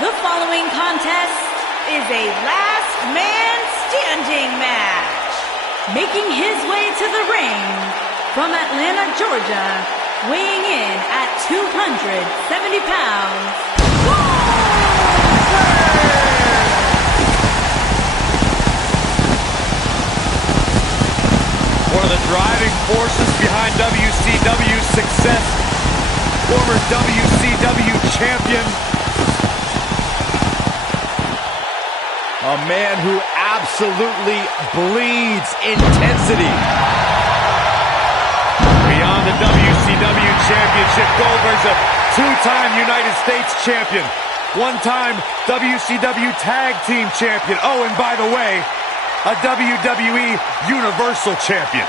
The following contest is a last man standing match. Making his way to the ring from Atlanta, Georgia, weighing in at 270 pounds, one of the driving forces behind WCW's success, former WCW champion, a man who absolutely bleeds intensity. Beyond the WCW championship, Goldberg's a two-time United States champion, one-time WCW tag team champion. Oh, and by the way, a WWE Universal Champion.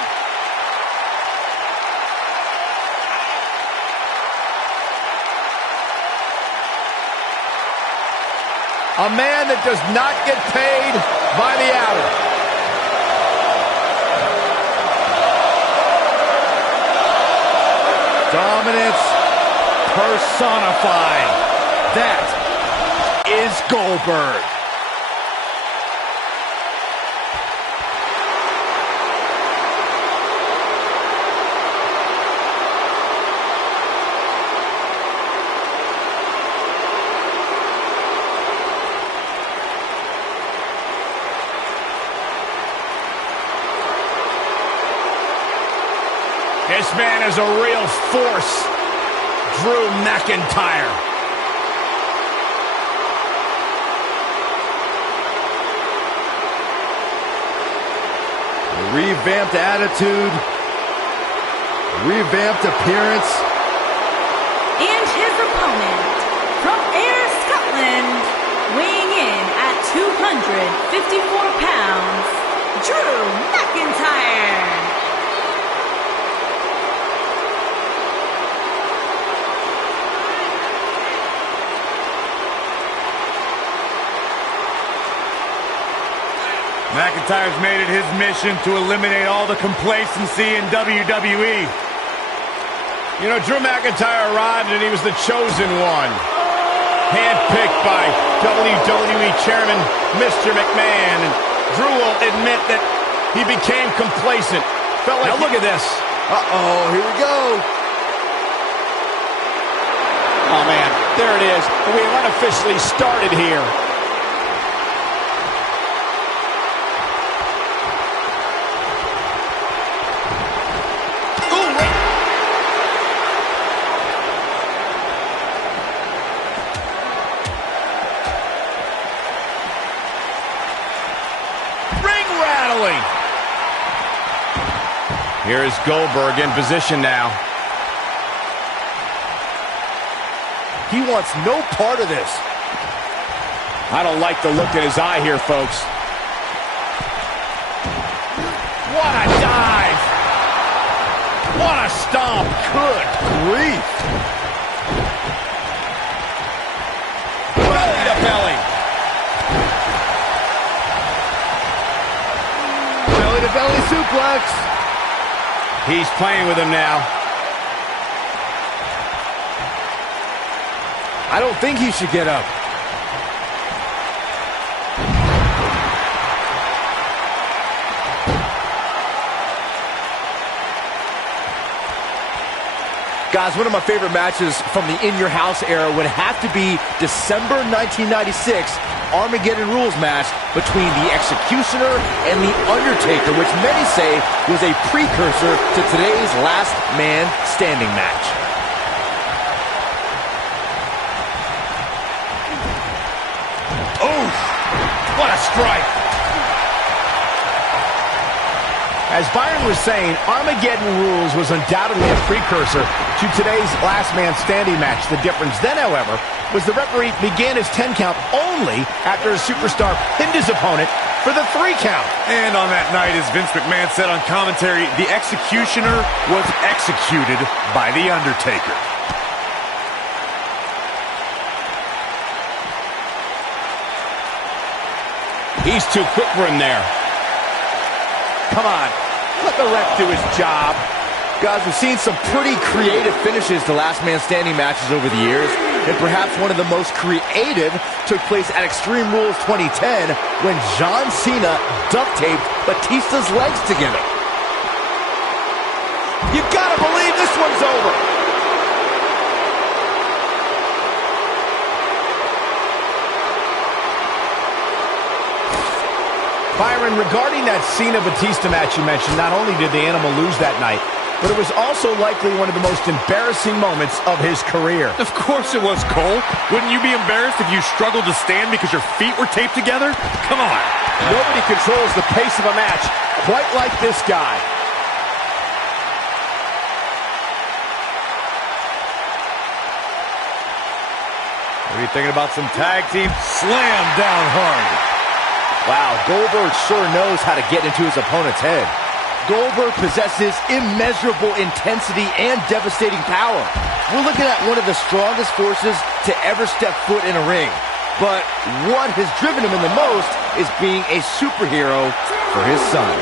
A man that does not get paid by the hour. Dominance personified. That is Goldberg. This man is a real force, Drew McIntyre. A revamped attitude, revamped appearance. And his opponent from Ayr, Scotland, weighing in at 254 pounds, Drew McIntyre. McIntyre's made it his mission to eliminate all the complacency in WWE. You know, Drew McIntyre arrived and he was the chosen one. Handpicked by WWE Chairman Mr. McMahon. And Drew will admit that he became complacent. Felt like, now look at this. Uh-oh, here we go. Oh, man, there it is. We have unofficially started here. Here's Goldberg in position now. He wants no part of this. I don't like the look in his eye here, folks. What a dive! What a stomp! Good grief! Belly to belly! Belly to belly suplex. He's playing with him now. I don't think he should get up. Guys, one of my favorite matches from the In Your House era would have to be December 1996 Armageddon Rules match between the Executioner and the Undertaker, which many say was a precursor to today's Last Man Standing match. Oh, what a strike! As Byron was saying, Armageddon Rules was undoubtedly a precursor to today's Last Man Standing match. The difference then, however, was the referee began his 10 count only after a superstar pinned his opponent for the 3 count. And on that night, as Vince McMahon said on commentary, the Executioner was executed by the Undertaker. He's too quick for him there. Come on, let the ref do his job. Guys, we've seen some pretty creative finishes to Last Man Standing matches over the years. And perhaps one of the most creative took place at Extreme Rules 2010 when John Cena duct taped Batista's legs together. You gotta believe this one's over. Byron, regarding that Cena-Batista match you mentioned, not only did the Animal lose that night, but it was also likely one of the most embarrassing moments of his career. Of course it was, Cole. Wouldn't you be embarrassed if you struggled to stand because your feet were taped together? Come on. Nobody controls the pace of a match quite like this guy. What are you thinking about some tag team? Slam down hard. Wow, Goldberg sure knows how to get into his opponent's head. Goldberg possesses immeasurable intensity and devastating power. We're looking at one of the strongest forces to ever step foot in a ring. But what has driven him in the most is being a superhero for his son. 3,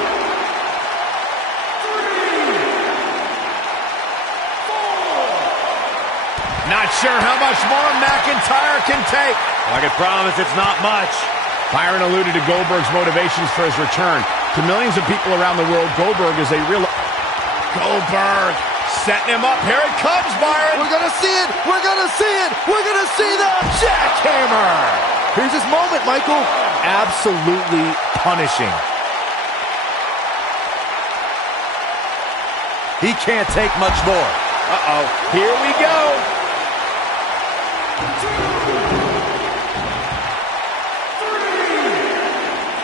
4. Not sure how much more McIntyre can take. I can promise it's not much. Byron alluded to Goldberg's motivations for his return. To millions of people around the world, Goldberg is a real... Goldberg setting him up. Here it comes, Byron. We're going to see it. We're going to see it. We're going to see the jackhammer. Here's his moment, Michael. Absolutely punishing. He can't take much more. Uh-oh. Here we go.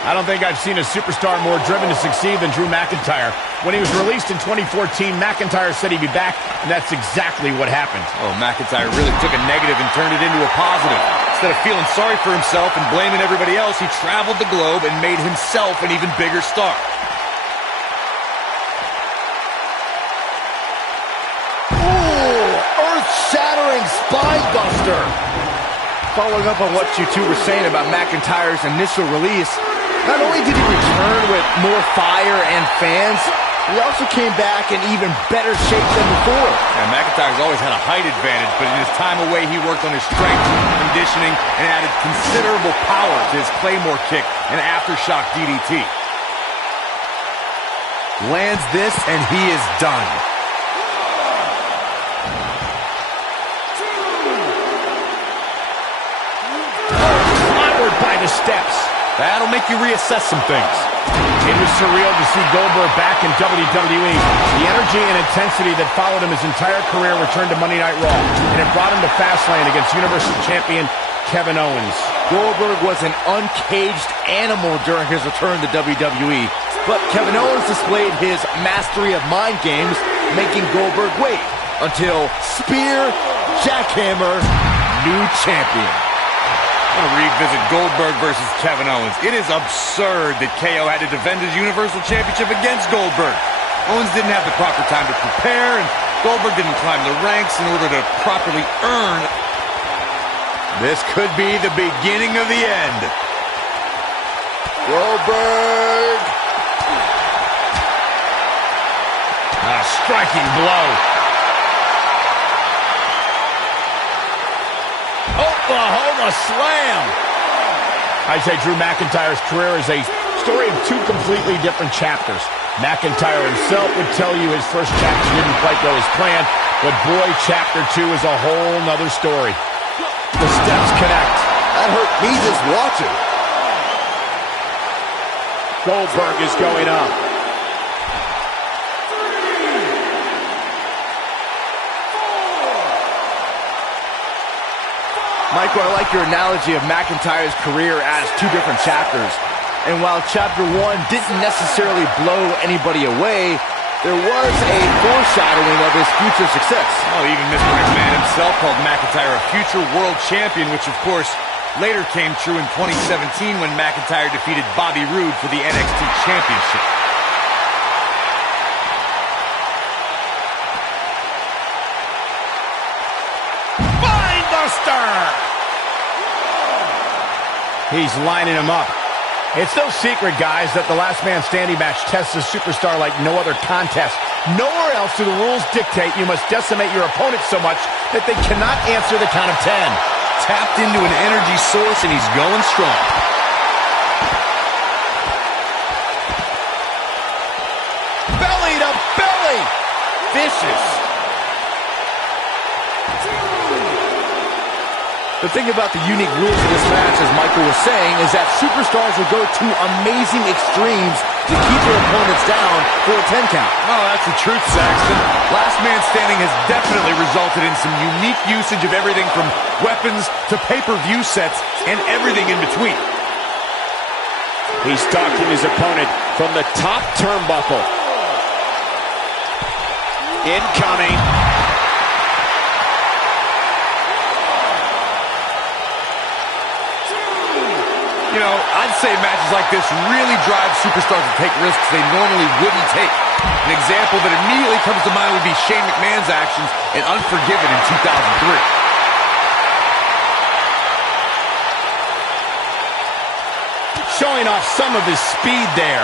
I don't think I've seen a superstar more driven to succeed than Drew McIntyre. When he was released in 2014, McIntyre said he'd be back, and that's exactly what happened. Oh, McIntyre really took a negative and turned it into a positive. Instead of feeling sorry for himself and blaming everybody else, he traveled the globe and made himself an even bigger star. Ooh, earth-shattering spine buster. Following up on what you two were saying about McIntyre's initial release, not only did he return with more fire and fans, he also came back in even better shape than before. Yeah, McIntyre's always had a height advantage, but in his time away, he worked on his strength, conditioning, and added considerable power to his Claymore kick and aftershock DDT. Lands this, and he is done. Onward by the steps. That'll make you reassess some things. It was surreal to see Goldberg back in WWE. The energy and intensity that followed him his entire career returned to Monday Night Raw, and it brought him to Fastlane against Universal Champion Kevin Owens. Goldberg was an uncaged animal during his return to WWE, but Kevin Owens displayed his mastery of mind games, making Goldberg wait until spear, jackhammer, new champion. I want to revisit Goldberg versus Kevin Owens. It is absurd that KO had to defend his Universal Championship against Goldberg. Owens didn't have the proper time to prepare, and Goldberg didn't climb the ranks in order to properly earn. This could be the beginning of the end. Goldberg. A striking blow. Oklahoma slam. I'd say Drew McIntyre's career is a story of two completely different chapters. McIntyre himself would tell you his first chapter didn't quite go as planned, but boy, chapter 2 is a whole nother story. The steps connect. That hurt me just watching. Goldberg is going up. Michael, I like your analogy of McIntyre's career as two different chapters. And while chapter 1 didn't necessarily blow anybody away, there was a foreshadowing of his future success. Oh, even Mr. McMahon himself called McIntyre a future world champion, which of course later came true in 2017 when McIntyre defeated Bobby Roode for the NXT Championship. He's lining him up. It's no secret, guys, that the last man standing match tests a superstar like no other contest. Nowhere else do the rules dictate you must decimate your opponent so much that they cannot answer the count of 10. Tapped into an energy source, and he's going strong. Belly to belly. Vicious. The thing about the unique rules of this match, as Michael was saying, is that superstars will go to amazing extremes to keep their opponents down for a 10 count. Oh, that's the truth, Saxton. Last man standing has definitely resulted in some unique usage of everything from weapons to pay-per-view sets and everything in between. He's stalking his opponent from the top turnbuckle. Incoming. You know, I'd say matches like this really drive superstars to take risks they normally wouldn't take. An example that immediately comes to mind would be Shane McMahon's actions in Unforgiven in 2003. Showing off some of his speed there.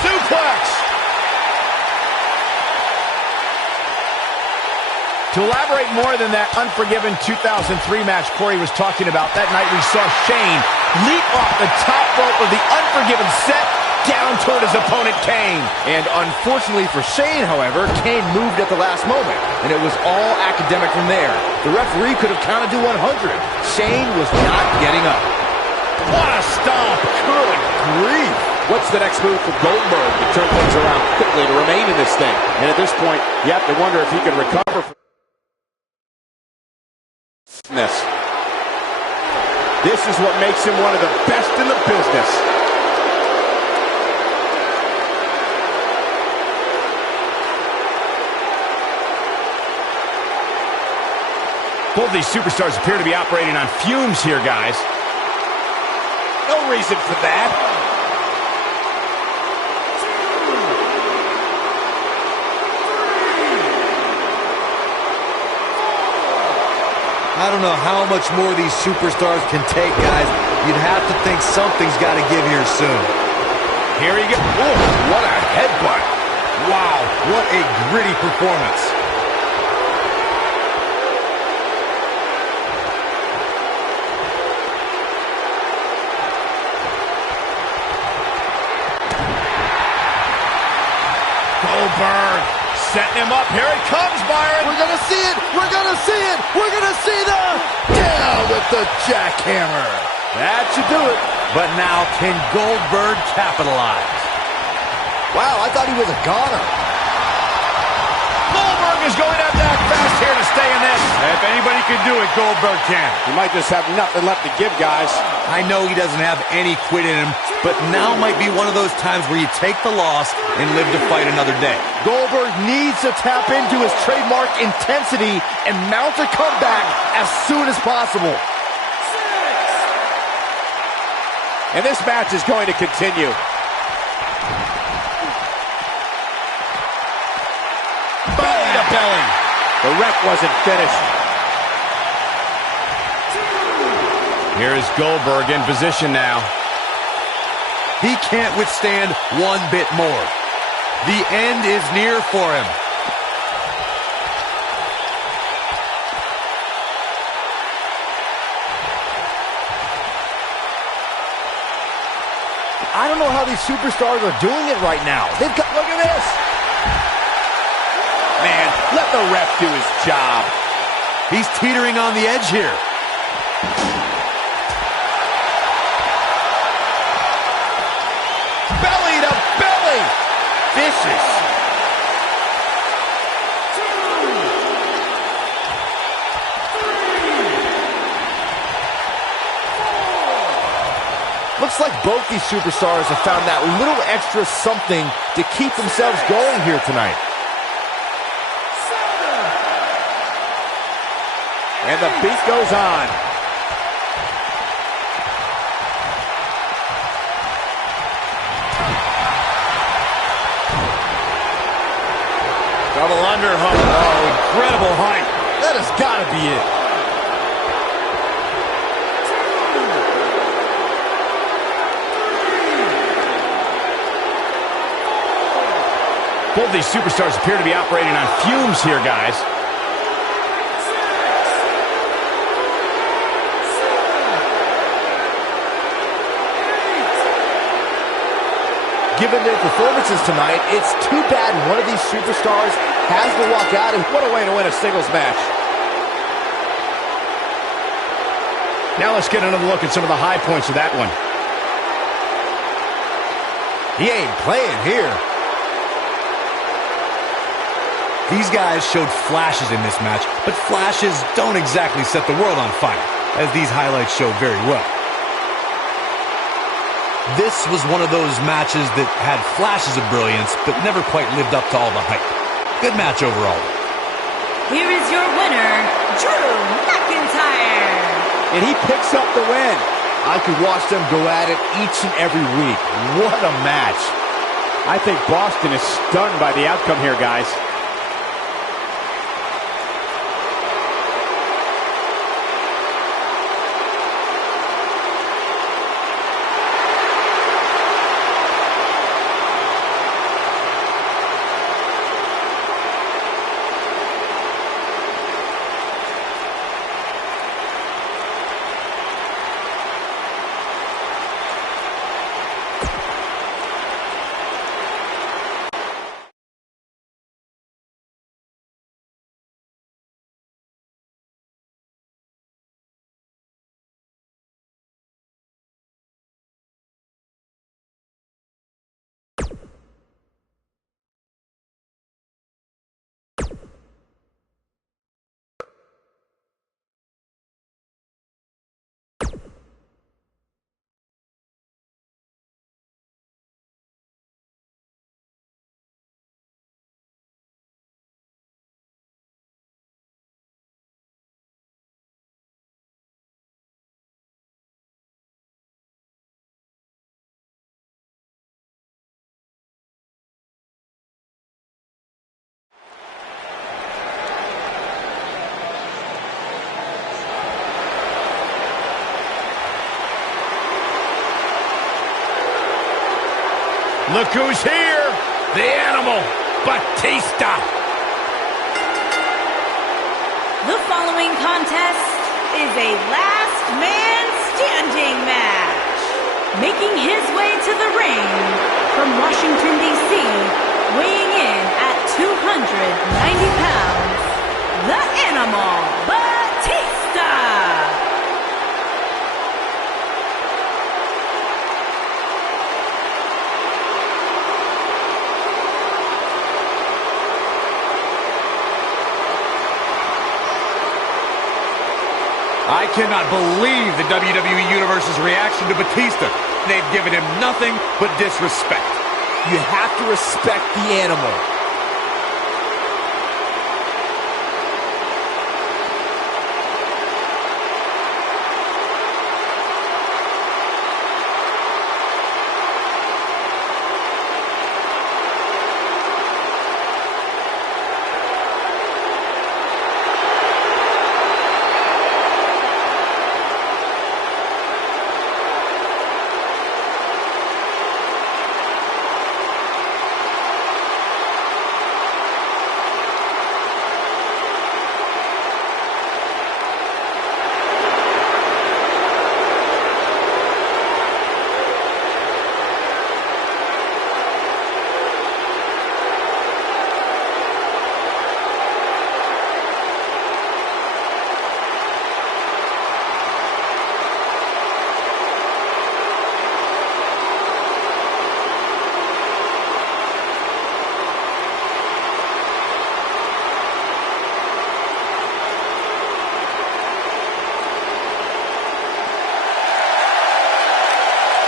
Suplex! To elaborate more than that Unforgiven 2003 match Corey was talking about, that night we saw Shane leap off the top rope of the Unforgiven set down toward his opponent Kane. And unfortunately for Shane, however, Kane moved at the last moment, and it was all academic from there. The referee could have counted to 100. Shane was not getting up. What a stomp! Good grief! What's the next move for Goldberg to turn things around quickly to remain in this thing? And at this point, you have to wonder if he can recover from this. This is what makes him one of the best in the business. Both these superstars appear to be operating on fumes here, guys. No reason for that. I don't know how much more these superstars can take, guys. You'd have to think something's got to give here soon. Here he goes. Oh, what a headbutt. Wow, what a gritty performance. Goldberg setting him up. Here it comes, Byron. We're going to see it. We're going to see it. We're going to see the down with the jackhammer. That should do it. But now, can Goldberg capitalize? Wow, I thought he was a goner. Goldberg is going to have to act fast here to stay in this. If anybody can do it, Goldberg can. He might just have nothing left to give, guys. I know he doesn't have any quit in him, but now might be one of those times where you take the loss and live to fight another day. Goldberg needs to tap into his trademark intensity and mount a comeback as soon as possible. And this match is going to continue. Belly to belly. The rep wasn't finished. Here is Goldberg in position now. He can't withstand one bit more. The end is near for him. I don't know how these superstars are doing it right now. They've got, look at this. Man, let the ref do his job. He's teetering on the edge here. Belly to belly. Vicious. Looks like both these superstars have found that little extra something to keep themselves going here tonight. And the beat goes on. Double underhook. Oh, incredible height. That has got to be it. Both these superstars appear to be operating on fumes here, guys. Given their performances tonight, it's too bad one of these superstars has to walk out, and what a way to win a singles match. Now let's get another look at some of the high points of that one. He ain't playing here. These guys showed flashes in this match, but flashes don't exactly set the world on fire, as these highlights show very well. This was one of those matches that had flashes of brilliance, but never quite lived up to all the hype. Good match overall. Here is your winner, Drew McIntyre. And he picks up the win. I could watch them go at it each and every week. What a match. I think Boston is stunned by the outcome here, guys. Look who's here! The Animal, Batista! The following contest is a last man standing match. Making his way to the ring from Washington, D.C., weighing in at 290 pounds, the Animal, Batista! I cannot believe the WWE Universe's reaction to Batista. They've given him nothing but disrespect. You have to respect the Animal.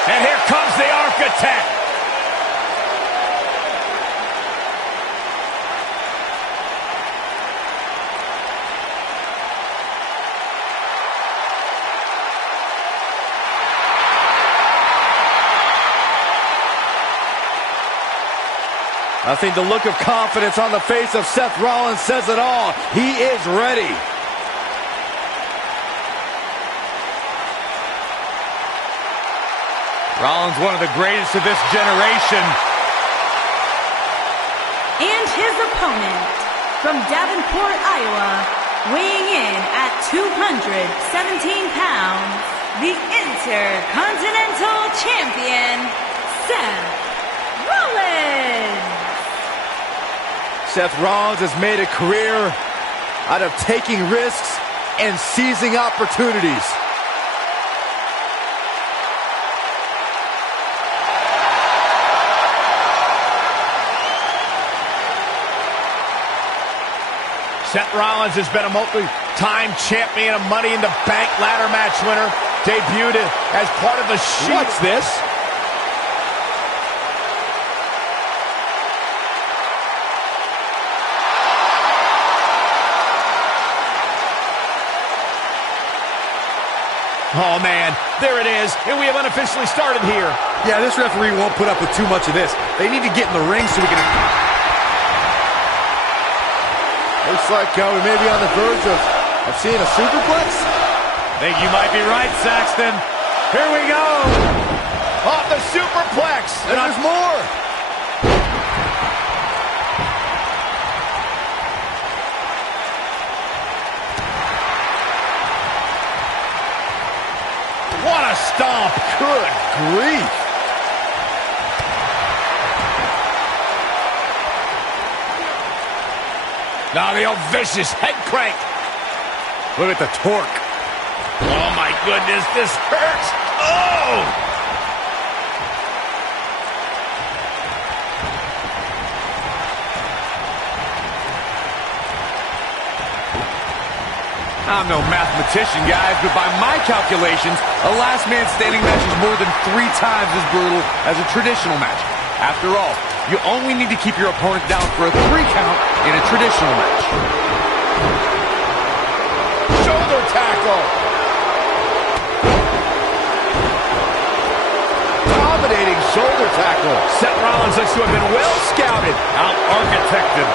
And here comes the Architect! I think the look of confidence on the face of Seth Rollins says it all. He is ready. Rollins, one of the greatest of this generation. his opponent from Davenport, Iowa, weighing in at 217 pounds, the Intercontinental Champion, Seth Rollins. Seth Rollins has made a career out of taking risks and seizing opportunities. Seth Rollins has been a multi-time champion, a Money in the Bank ladder match winner, debuted as part of the Shield. What's this? Oh, man, there it is, and we have unofficially started here. Yeah, this referee won't put up with too much of this. They need to get in the ring so we can... Looks like we may be on the verge of seeing a superplex. Think you might be right, Saxton. Here we go. Off the superplex. And there's more. What a stomp. Good grief. Now the old vicious head crank. Look at the torque. Oh, my goodness, this hurts. Oh! I'm no mathematician, guys, but by my calculations, a last man standing match is more than 3 times as brutal as a traditional match. After all, you only need to keep your opponent down for a 3 count in a traditional match. Shoulder tackle. Dominating shoulder tackle. Seth Rollins looks to have been well scouted, out-architected.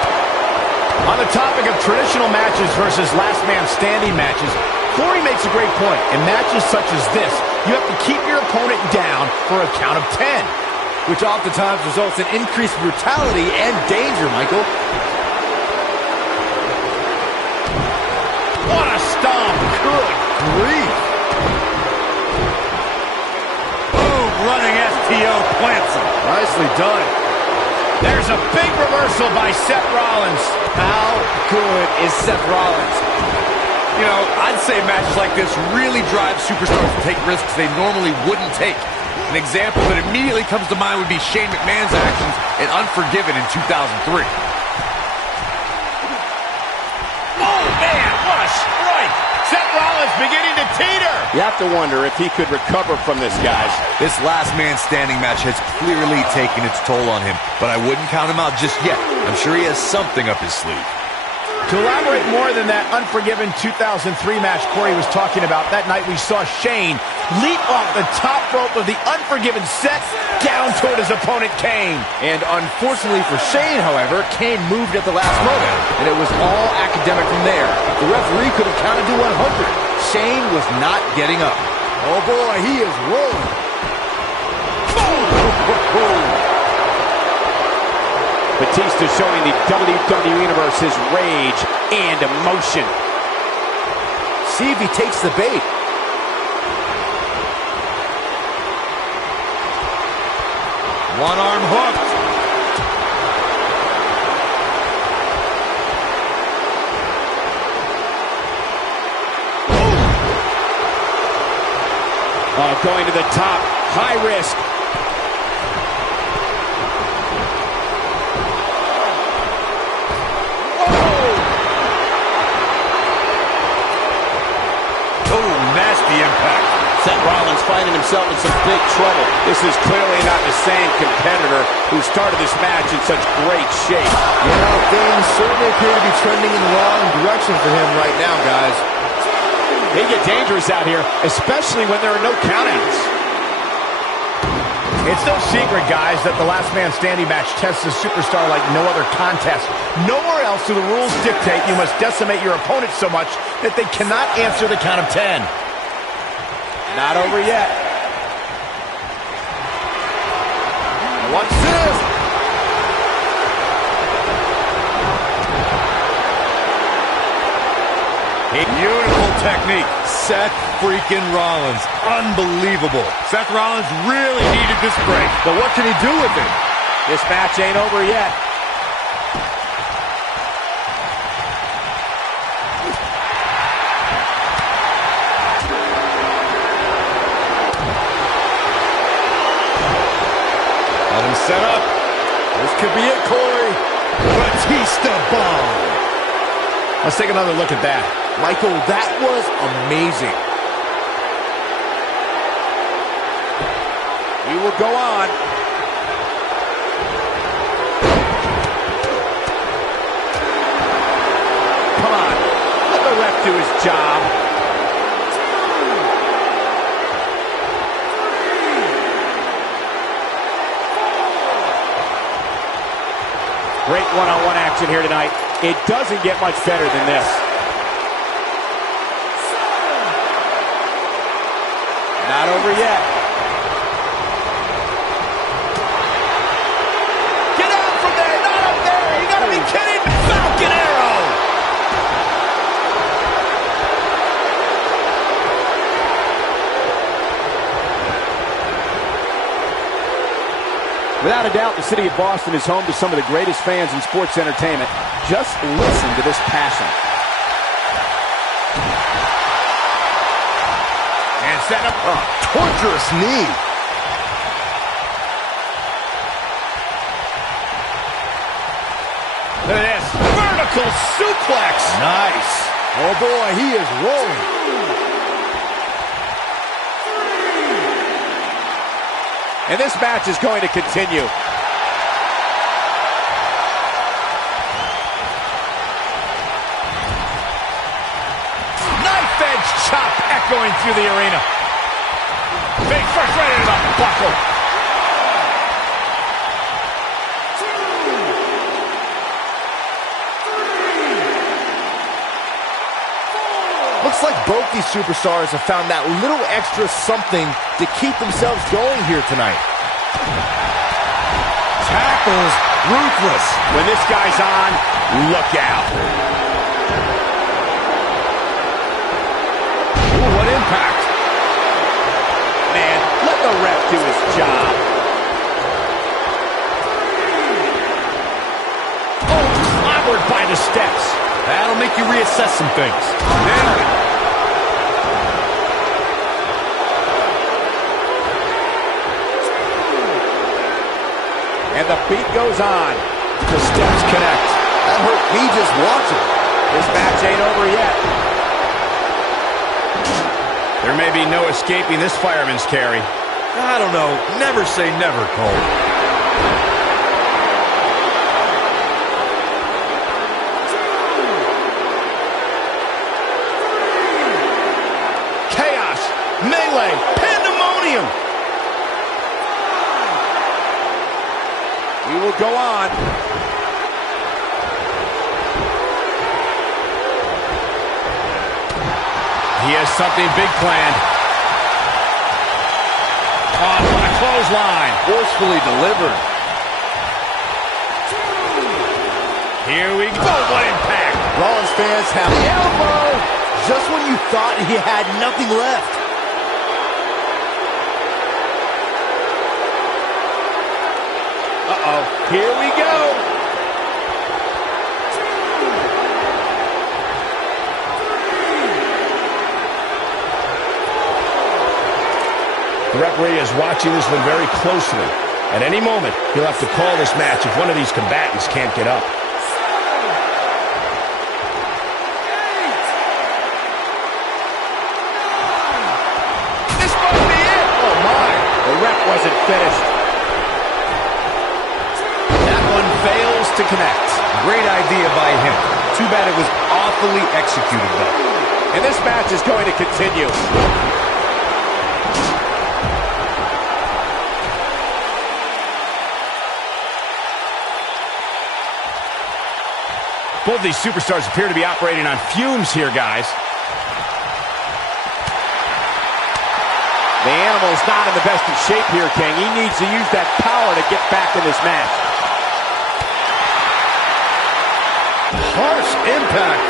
On the topic of traditional matches versus last man standing matches, Corey makes a great point. In matches such as this, you have to keep your opponent down for a count of 10. Which oftentimes results in increased brutality and danger, Michael. What a stomp. Good grief. Boom, running STO plants him. Nicely done. There's a big reversal by Seth Rollins. How good is Seth Rollins? You know, I'd say matches like this really drive superstars to take risks they normally wouldn't take. An example that immediately comes to mind would be Shane McMahon's actions in Unforgiven in 2003. Oh, man, what a strike. Seth Rollins beginning to teeter. You have to wonder if he could recover from this, guys. This last man standing match has clearly taken its toll on him, but I wouldn't count him out just yet. I'm sure he has something up his sleeve. To elaborate more than that Unforgiven 2003 match Corey was talking about, that night we saw Shane leap off the top rope of the Unforgiven set down toward his opponent Kane. And unfortunately for Shane, however, Kane moved at the last moment, and it was all academic from there. The referee could have counted to 100. Shane was not getting up. Oh boy, he is rolling. Batista showing the WWE Universe his rage and emotion. See if he takes the bait. One arm hooked. Oh, going to the top. High risk. Seth Rollins finding himself in some big trouble. This is clearly not the same competitor who started this match in such great shape. You know, things certainly appear to be trending in the wrong direction for him right now, guys. They get dangerous out here, especially when there are no countouts. It's no secret, guys, that the last man standing match tests a superstar like no other contest. Nowhere else do the rules dictate you must decimate your opponent so much that they cannot answer the count of 10. Not over yet. Watch this. Beautiful technique. Seth freaking Rollins. Unbelievable. Seth Rollins really needed this break. But what can he do with it? This match ain't over yet. Let him set up. This could be it, Corey. Batista bomb. Let's take another look at that. Michael, that was amazing. We will go on. Come on. Let the ref do his job. Great one-on-one action here tonight. It doesn't get much better than this. Not over yet. Get out from there, not up there. You gotta be kidding me. Falcon Arrow. Without a doubt, the city of Boston is home to some of the greatest fans in sports entertainment. Just listen to this passion. And set up. Torturous knee. Look at this. Vertical suplex. Nice. Oh boy, he is rolling. And this match is going to continue. Knife edge chop echoing through the arena. Big first right into the buckle. Looks like both these superstars have found that little extra something to keep themselves going here tonight. Tackles ruthless. When this guy's on, look out. Ooh, what impact. Man, let the ref do his job. Oh, clobbered by the steps. That'll make you reassess some things. Nailed it. And the beat goes on. The steps connect. That hurt me just watching. This match ain't over yet. There may be no escaping this fireman's carry. I don't know. Never say never, Cole. Chaos, melee, pandemonium. We will go on. He has something big planned. Oh, what a clothesline. Forcefully delivered. Here we go. What impact. Rollins fans have the elbow just when you thought he had nothing left. Uh-oh. Here we go. The referee is watching this one very closely. At any moment, he'll have to call this match if one of these combatants can't get up. This might be it. Oh, my. The ref wasn't finished. That one fails to connect. Great idea by him. Too bad it was awfully executed, though. And this match is going to continue. Both of these superstars appear to be operating on fumes here, guys. The animal's not in the best of shape here, King. He needs to use that power to get back in this match. Harsh impact.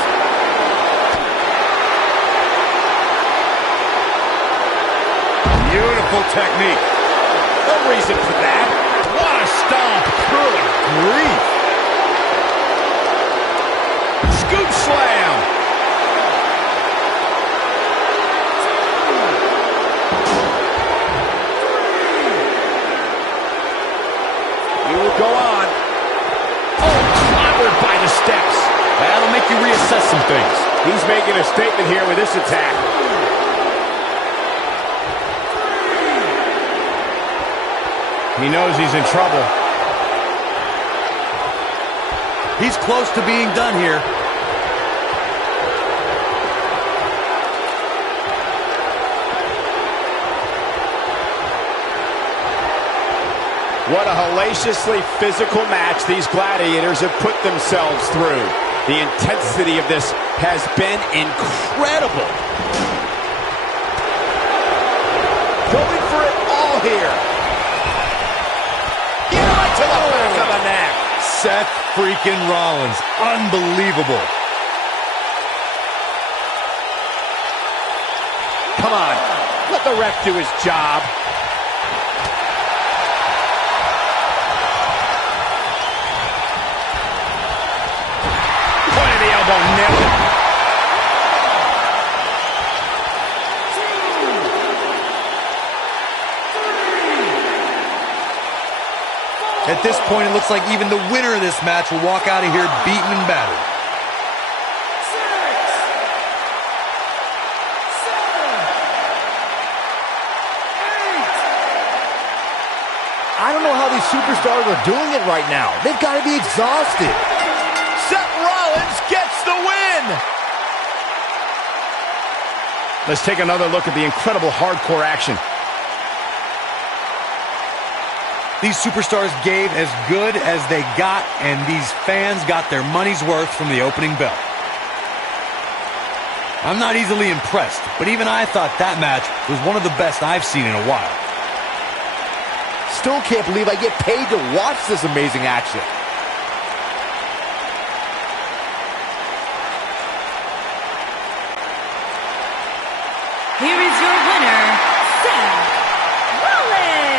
Powerful technique. No reason for that. What a stomp. Good grief. Scoop slam. He will go on. Oh, clobbered by the steps. That'll make you reassess some things. He's making a statement here with this attack. He knows he's in trouble. He's close to being done here. What a hellaciously physical match these gladiators have put themselves through. The intensity of this has been incredible. Going for it all here. Get right to the back of the neck. Seth freaking Rollins. Unbelievable. Come on, let the ref do his job. Point of the elbow, nailed it. At this point, it looks like even the winner of this match will walk out of here beaten and battered. 6, 7, 8. I don't know how these superstars are doing it right now. They've got to be exhausted. Seth Rollins gets the win. Let's take another look at the incredible hardcore action. These superstars gave as good as they got, and these fans got their money's worth from the opening bell. I'm not easily impressed, but even I thought that match was one of the best I've seen in a while. Still can't believe I get paid to watch this amazing action. Here is your winner, Seth Rollins.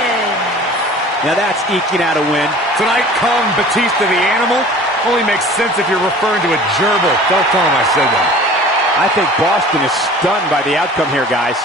Now that's eking out a win. Tonight, Kong Batista the Animal only makes sense if you're referring to a gerbil. Don't tell him I said that. I think Boston is stunned by the outcome here, guys.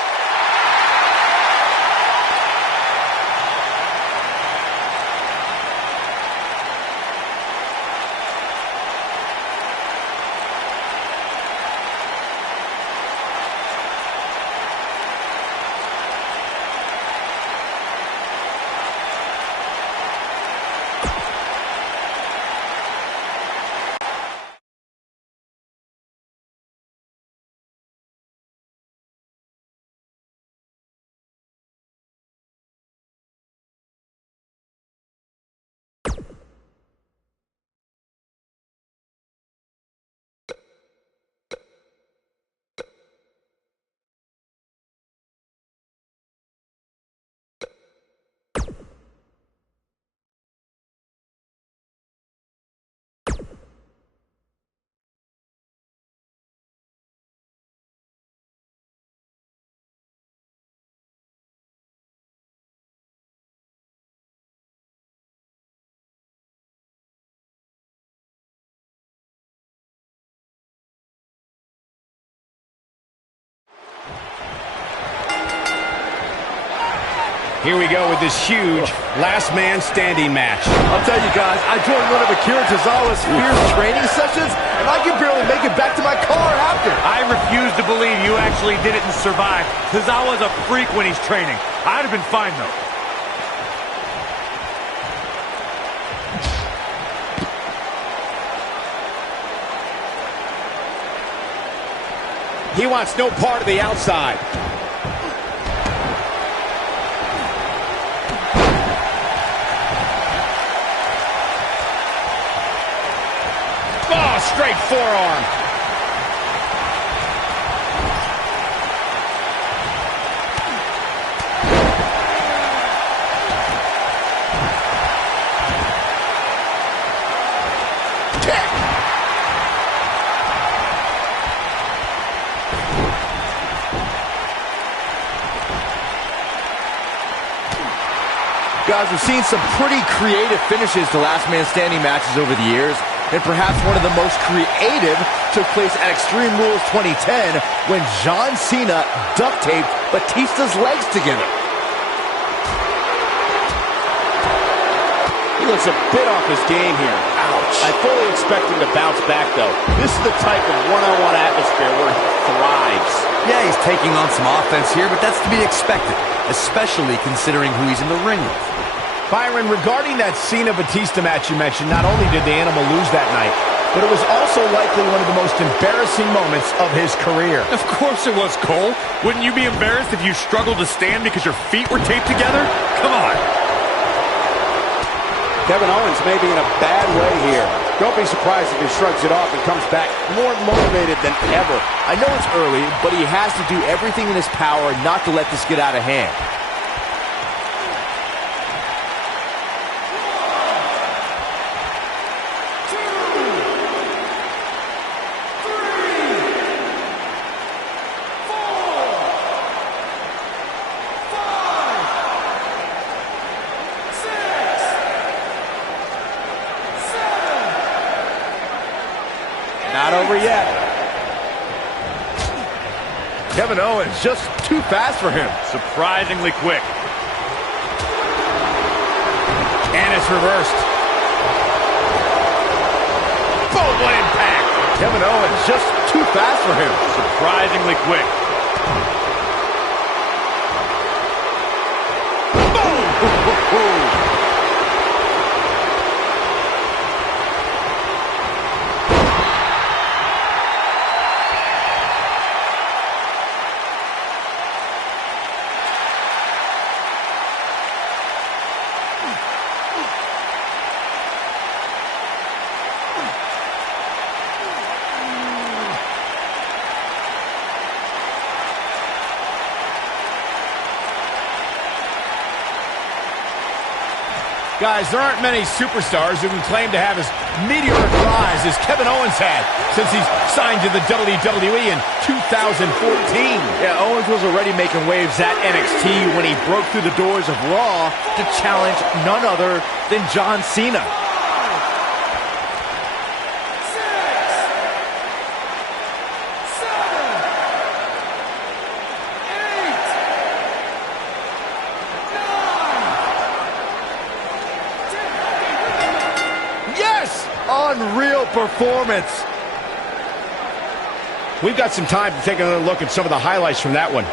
Here we go with this huge last man standing match. I'll tell you guys, I joined one of Akira Tozawa's fierce training sessions, and I can barely make it back to my car after. I refuse to believe you actually did it and survived. Tozawa's a freak when he's training. I'd have been fine, though. He wants no part of the outside. Oh, straight forearm. guys, we've seen some pretty creative finishes to last man standing matches over the years, and perhaps one of the most creative took place at Extreme Rules 2010 when John Cena duct taped Batista's legs together. He looks a bit off his game here. Ouch. I fully expect him to bounce back, though. This is the type of one-on-one atmosphere where he thrives. Yeah, he's taking on some offense here, but that's to be expected, especially considering who he's in the ring with. Byron, regarding that Cena-Batista match you mentioned, not only did the Animal lose that night, but it was also likely one of the most embarrassing moments of his career. Of course it was, Cole. Wouldn't you be embarrassed if you struggled to stand because your feet were taped together? Come on. Kevin Owens may be in a bad way here. Don't be surprised if he shrugs it off and comes back more motivated than ever. I know it's early, but he has to do everything in his power not to let this get out of hand. Not over yet. Kevin Owens just too fast for him. Surprisingly quick. And it's reversed. Boom, what impact. Kevin Owens just too fast for him. Surprisingly quick. Boom! Guys, there aren't many superstars who can claim to have as meteoric rise as Kevin Owens had since he's signed to the WWE in 2014. Yeah, Owens was already making waves at NXT when he broke through the doors of Raw to challenge none other than John Cena. Unreal performance. We've got some time to take another look at some of the highlights from that one.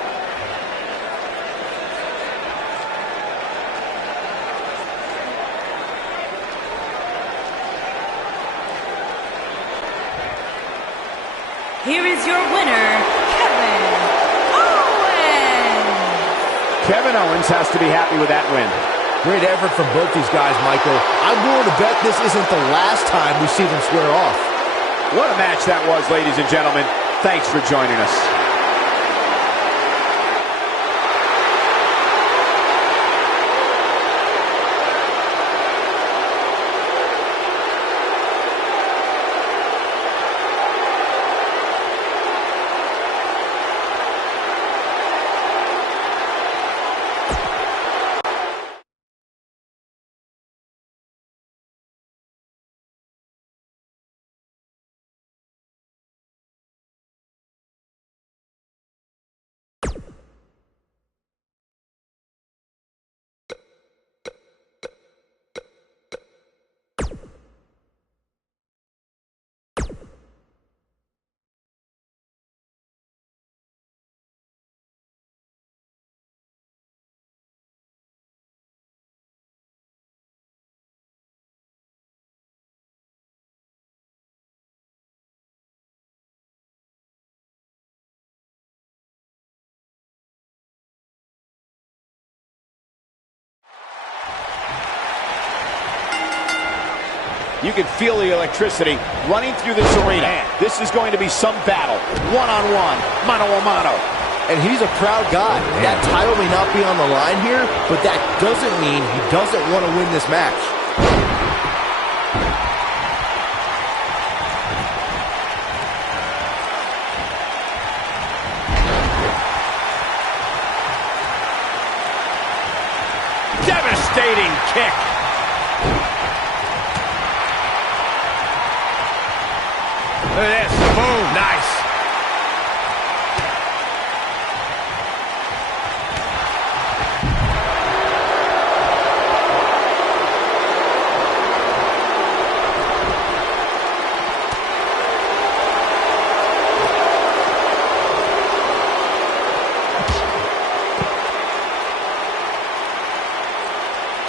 Here is your winner, Kevin Owens. Kevin Owens has to be happy with that win. Great effort from both these guys, Michael. I'm willing to bet this isn't the last time we see them square off. What a match that was, ladies and gentlemen. Thanks for joining us. You can feel the electricity running through this arena. This is going to be some battle. One-on-one, mano-a-mano. And he's a proud guy. That title may not be on the line here, but that doesn't mean he doesn't want to win this match. devastating kick. Look at this. Boom. Nice.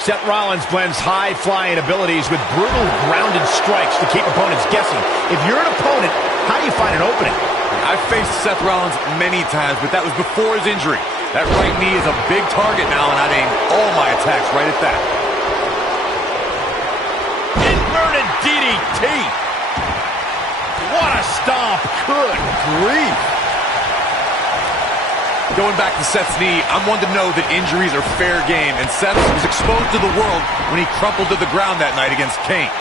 Seth Rollins blends high-flying abilities with brutal grounded strikes to keep opponents guessing. If you're an opponent, how do you find an opening? I've faced Seth Rollins many times, but that was before his injury. That right knee is a big target now, and I'd aim all my attacks right at that. Inverted DDT. What a stomp. Good grief. Going back to Seth's knee, I'm one to know that injuries are fair game, and Seth was exposed to the world when he crumpled to the ground that night against Kane.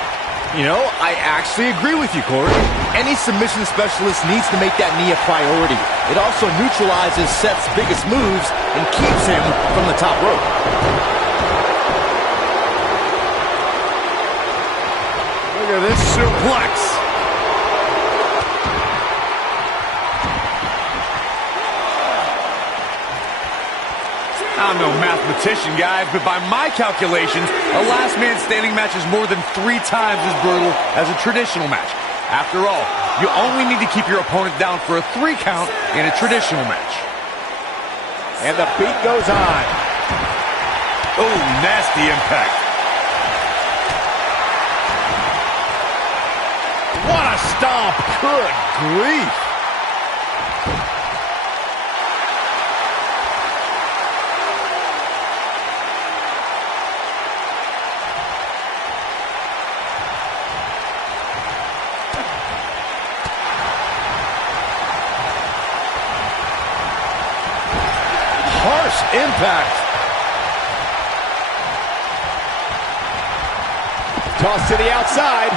You know, I actually agree with you, Corey. Any submission specialist needs to make that knee a priority. It also neutralizes Seth's biggest moves and keeps him from the top rope. Look at this suplex. I'm no mathematician, guys, but by my calculations, a last man standing match is more than 3 times as brutal as a traditional match. After all, you only need to keep your opponent down for a 3 count in a traditional match. And the beat goes on. Oh, nasty impact. What a stomp. Good grief. Impact. Toss to the outside.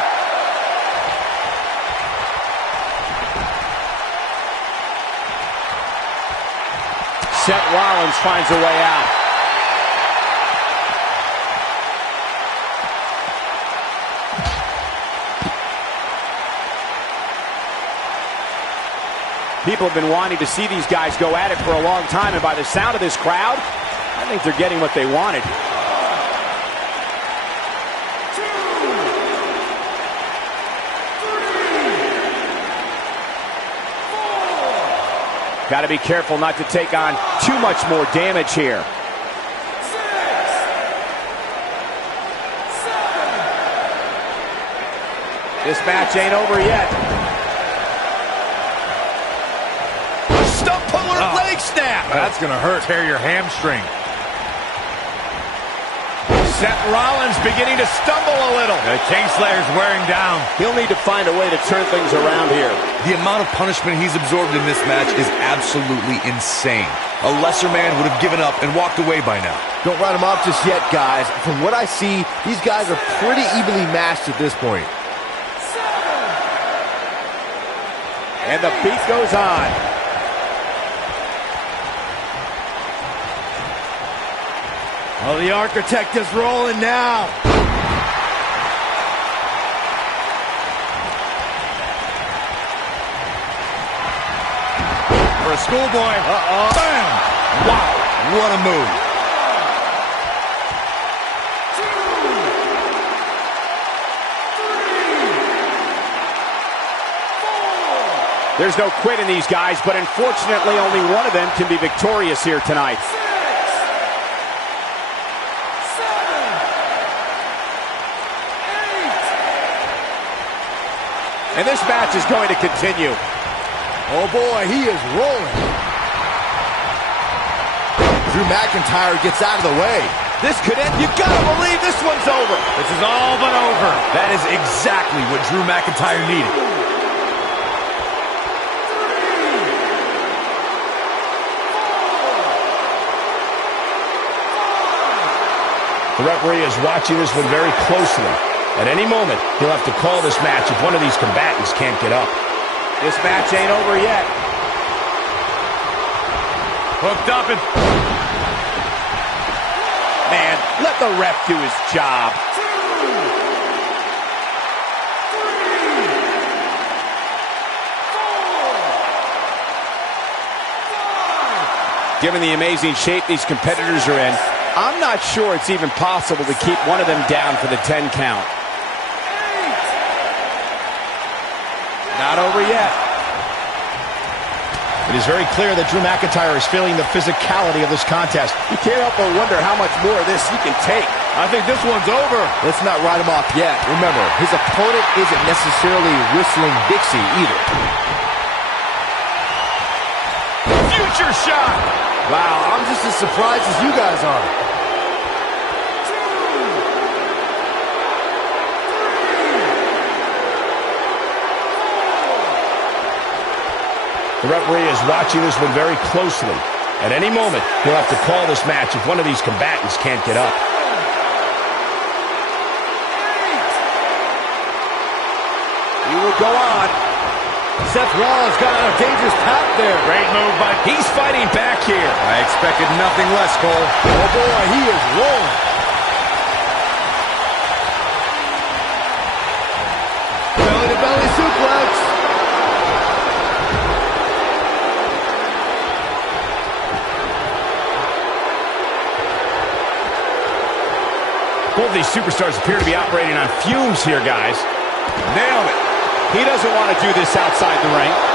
Seth Rollins finds a way out. People have been wanting to see these guys go at it for a long time, and by the sound of this crowd, I think they're getting what they wanted. Got to be careful not to take on too much more damage here. 6, 7. This match ain't over yet. Leg snap. That's going to hurt. Tear your hamstring. Seth Rollins beginning to stumble a little. The Kingslayer's wearing down. He'll need to find a way to turn things around here. The amount of punishment he's absorbed in this match is absolutely insane. A lesser man would have given up and walked away by now. Don't write him off just yet, guys. From what I see, these guys are pretty evenly matched at this point. 7. And the beat goes on. Oh, the architect is rolling now. For a schoolboy. Uh-oh. Bam! Wow, what a move. 2, 3, 4. There's no quit in these guys, but unfortunately only one of them can be victorious here tonight. 6, 7, 8. And this match is going to continue. Oh boy, he is rolling. Drew McIntyre gets out of the way. This could end. You gotta believe this one's over. This is all but over. That is exactly what Drew McIntyre needed. 3, 4, 5. The referee is watching this one very closely. At any moment, he'll have to call this match if one of these combatants can't get up. This match ain't over yet. Hooked up and... Man, Let the ref do his job. Given the amazing shape these competitors are in, I'm not sure it's even possible to keep one of them down for the 10 count. Not over yet. It is very clear that Drew McIntyre is feeling the physicality of this contest. You can't help but wonder how much more of this he can take. I think this one's over. Let's not write him off yet. Remember, his opponent isn't necessarily whistling Dixie either. Future shot. Wow, I'm just as surprised as you guys are. The referee is watching this one very closely. At any moment, he'll have to call this match if one of these combatants can't get up. He will go on. Seth Rollins got on a dangerous tap there. Great move, but He's fighting back here. I expected nothing less, Cole. Oh boy, he is rolling. Belly-to-belly suplex. Both these superstars appear to be operating on fumes here, guys. Nailed it. He doesn't want to do this outside the ring.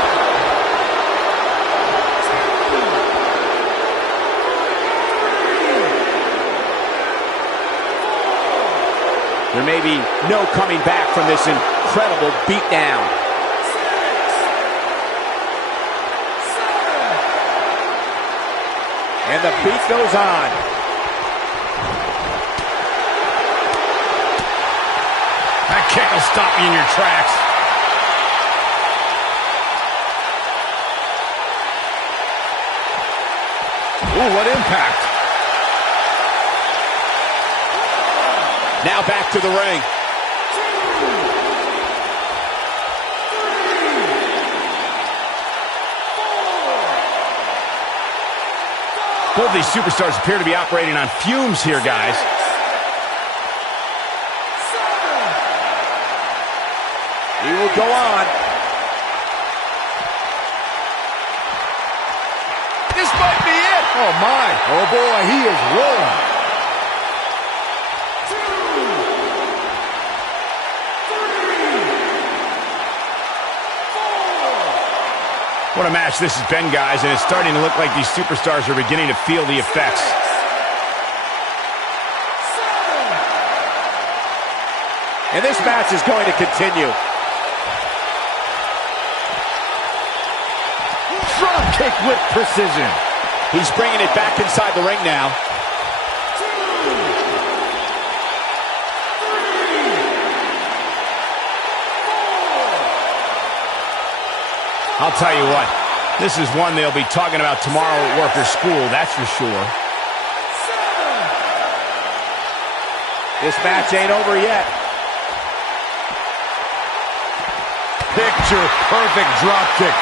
There may be no coming back from this incredible beatdown. And the beat goes on. That kick will stop you in your tracks. ooh, what impact. Now back to the ring. Both these superstars appear to be operating on fumes here, guys. He will go on. This might be it. Oh my. Oh boy, he is rolling. What a match this has been, guys, and it's starting to look like these superstars are beginning to feel the effects. And this match is going to continue. Drop kick with precision. He's bringing it back inside the ring now. I'll tell you what, this is one they'll be talking about tomorrow at work or school, that's for sure. This match ain't over yet. Picture perfect drop kick.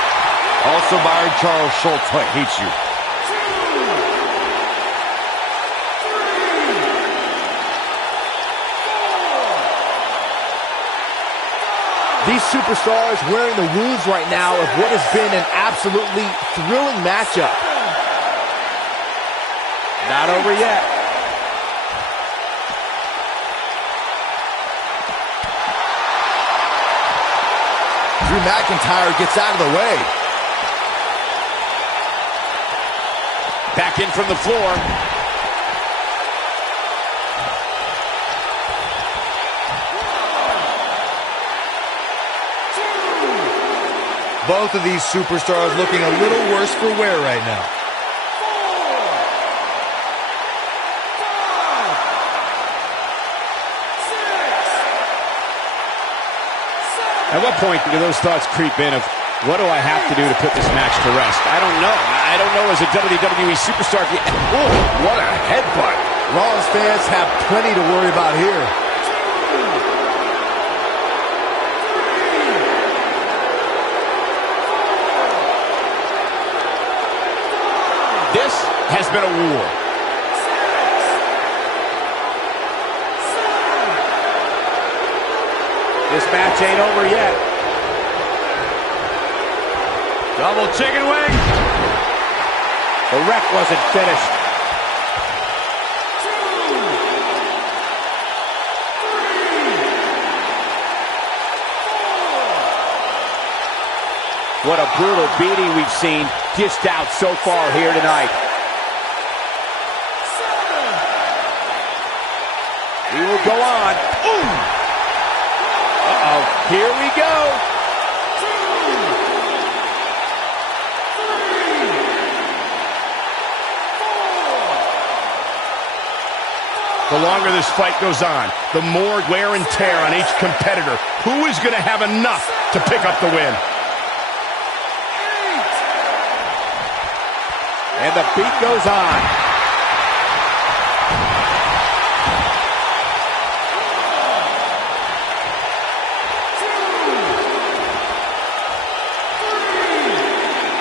Also, Byron Charles Schultz hates you. These superstars wearing the wounds right now of what has been an absolutely thrilling matchup. Not over yet. Drew McIntyre gets out of the way. Back in from the floor. Both of these superstars looking a little worse for wear right now. At what point do those thoughts creep in of, what do I have to do to put this match to rest? I don't know. I don't know as a WWE superstar if you... Oh, what a headbutt. Rollins fans have plenty to worry about here. This has been a war. This match ain't over yet. Double chicken wing. The wreck wasn't finished. What a brutal beating we've seen dished out so far here tonight. We will go on. Ooh. Uh-oh, here we go. The longer this fight goes on, the more wear and tear on each competitor. Who is going to have enough to pick up the win? And the beat goes on.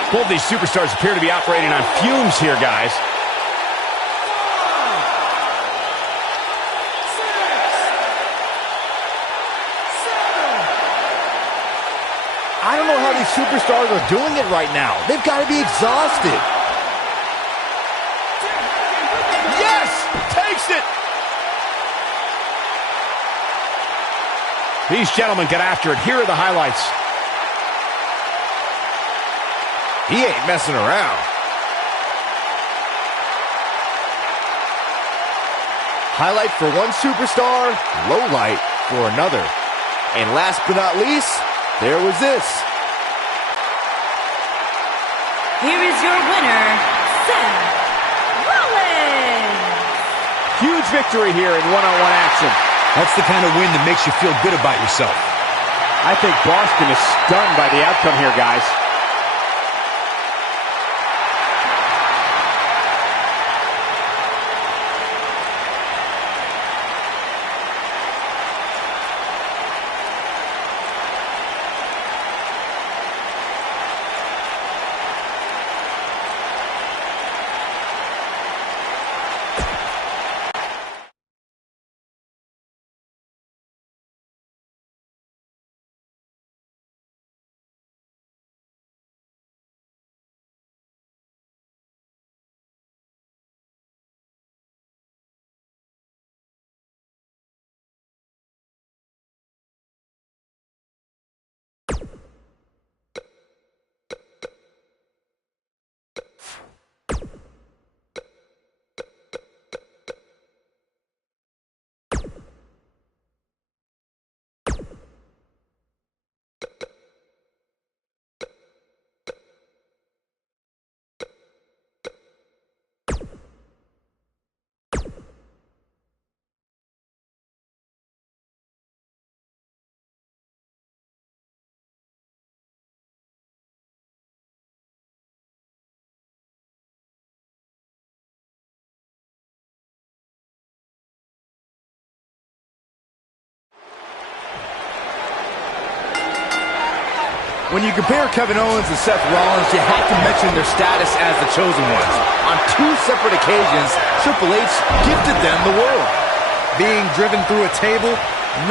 Both of these superstars appear to be operating on fumes here, guys. I don't know how these superstars are doing it right now. They've got to be exhausted. Yes! Takes it! These gentlemen get after it. Here are the highlights. He ain't messing around. Highlight for one superstar, low light for another. And last but not least, there was this. Here is your winner, Seth Rollins. Huge victory here in one-on-one action. That's the kind of win that makes you feel good about yourself. I think Boston is stunned by the outcome here, guys. When you compare Kevin Owens and Seth Rollins, you have to mention their status as the chosen ones. On two separate occasions, Triple H gifted them the world. Being driven through a table,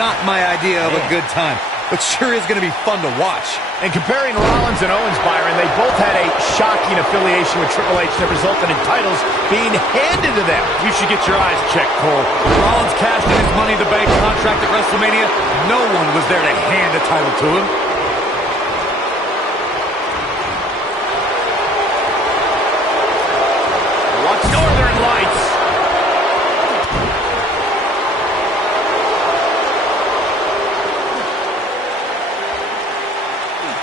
not my idea of a good time, but sure is going to be fun to watch. And comparing Rollins and Owens, Byron, they both had a shocking affiliation with Triple H that resulted in titles being handed to them. You should get your eyes checked, Cole. When Rollins cashed in his Money in the Bank contract at WrestleMania, no one was there to hand a title to him. Northern Lights.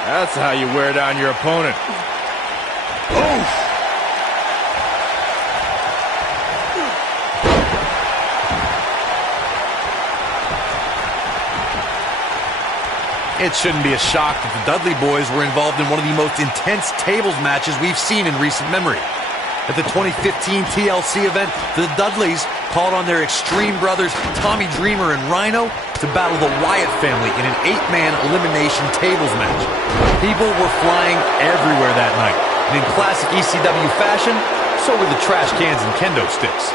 That's how you wear down your opponent. Oof. It shouldn't be a shock that the Dudley Boys were involved in one of the most intense tables matches we've seen in recent memory. At the 2015 TLC event, the Dudleys called on their Extreme brothers Tommy Dreamer and Rhino to battle the Wyatt family in an 8-man elimination tables match. People were flying everywhere that night, and in classic ECW fashion, so were the trash cans and kendo sticks.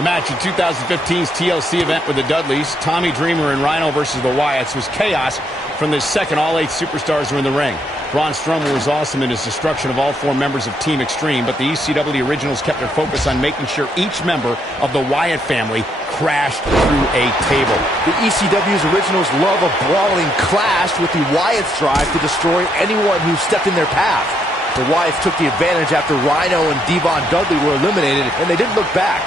The match at 2015's TLC event with the Dudleys, Tommy Dreamer and Rhino versus the Wyatts, was chaos from the second all 8 superstars were in the ring. Braun Strowman was awesome in his destruction of all 4 members of Team Extreme, but the ECW originals kept their focus on making sure each member of the Wyatt family crashed through a table. The ECW's originals love a brawling clash, with the Wyatts' drive to destroy anyone who stepped in their path. The Wyatts took the advantage after Rhino and Devon Dudley were eliminated, and they didn't look back.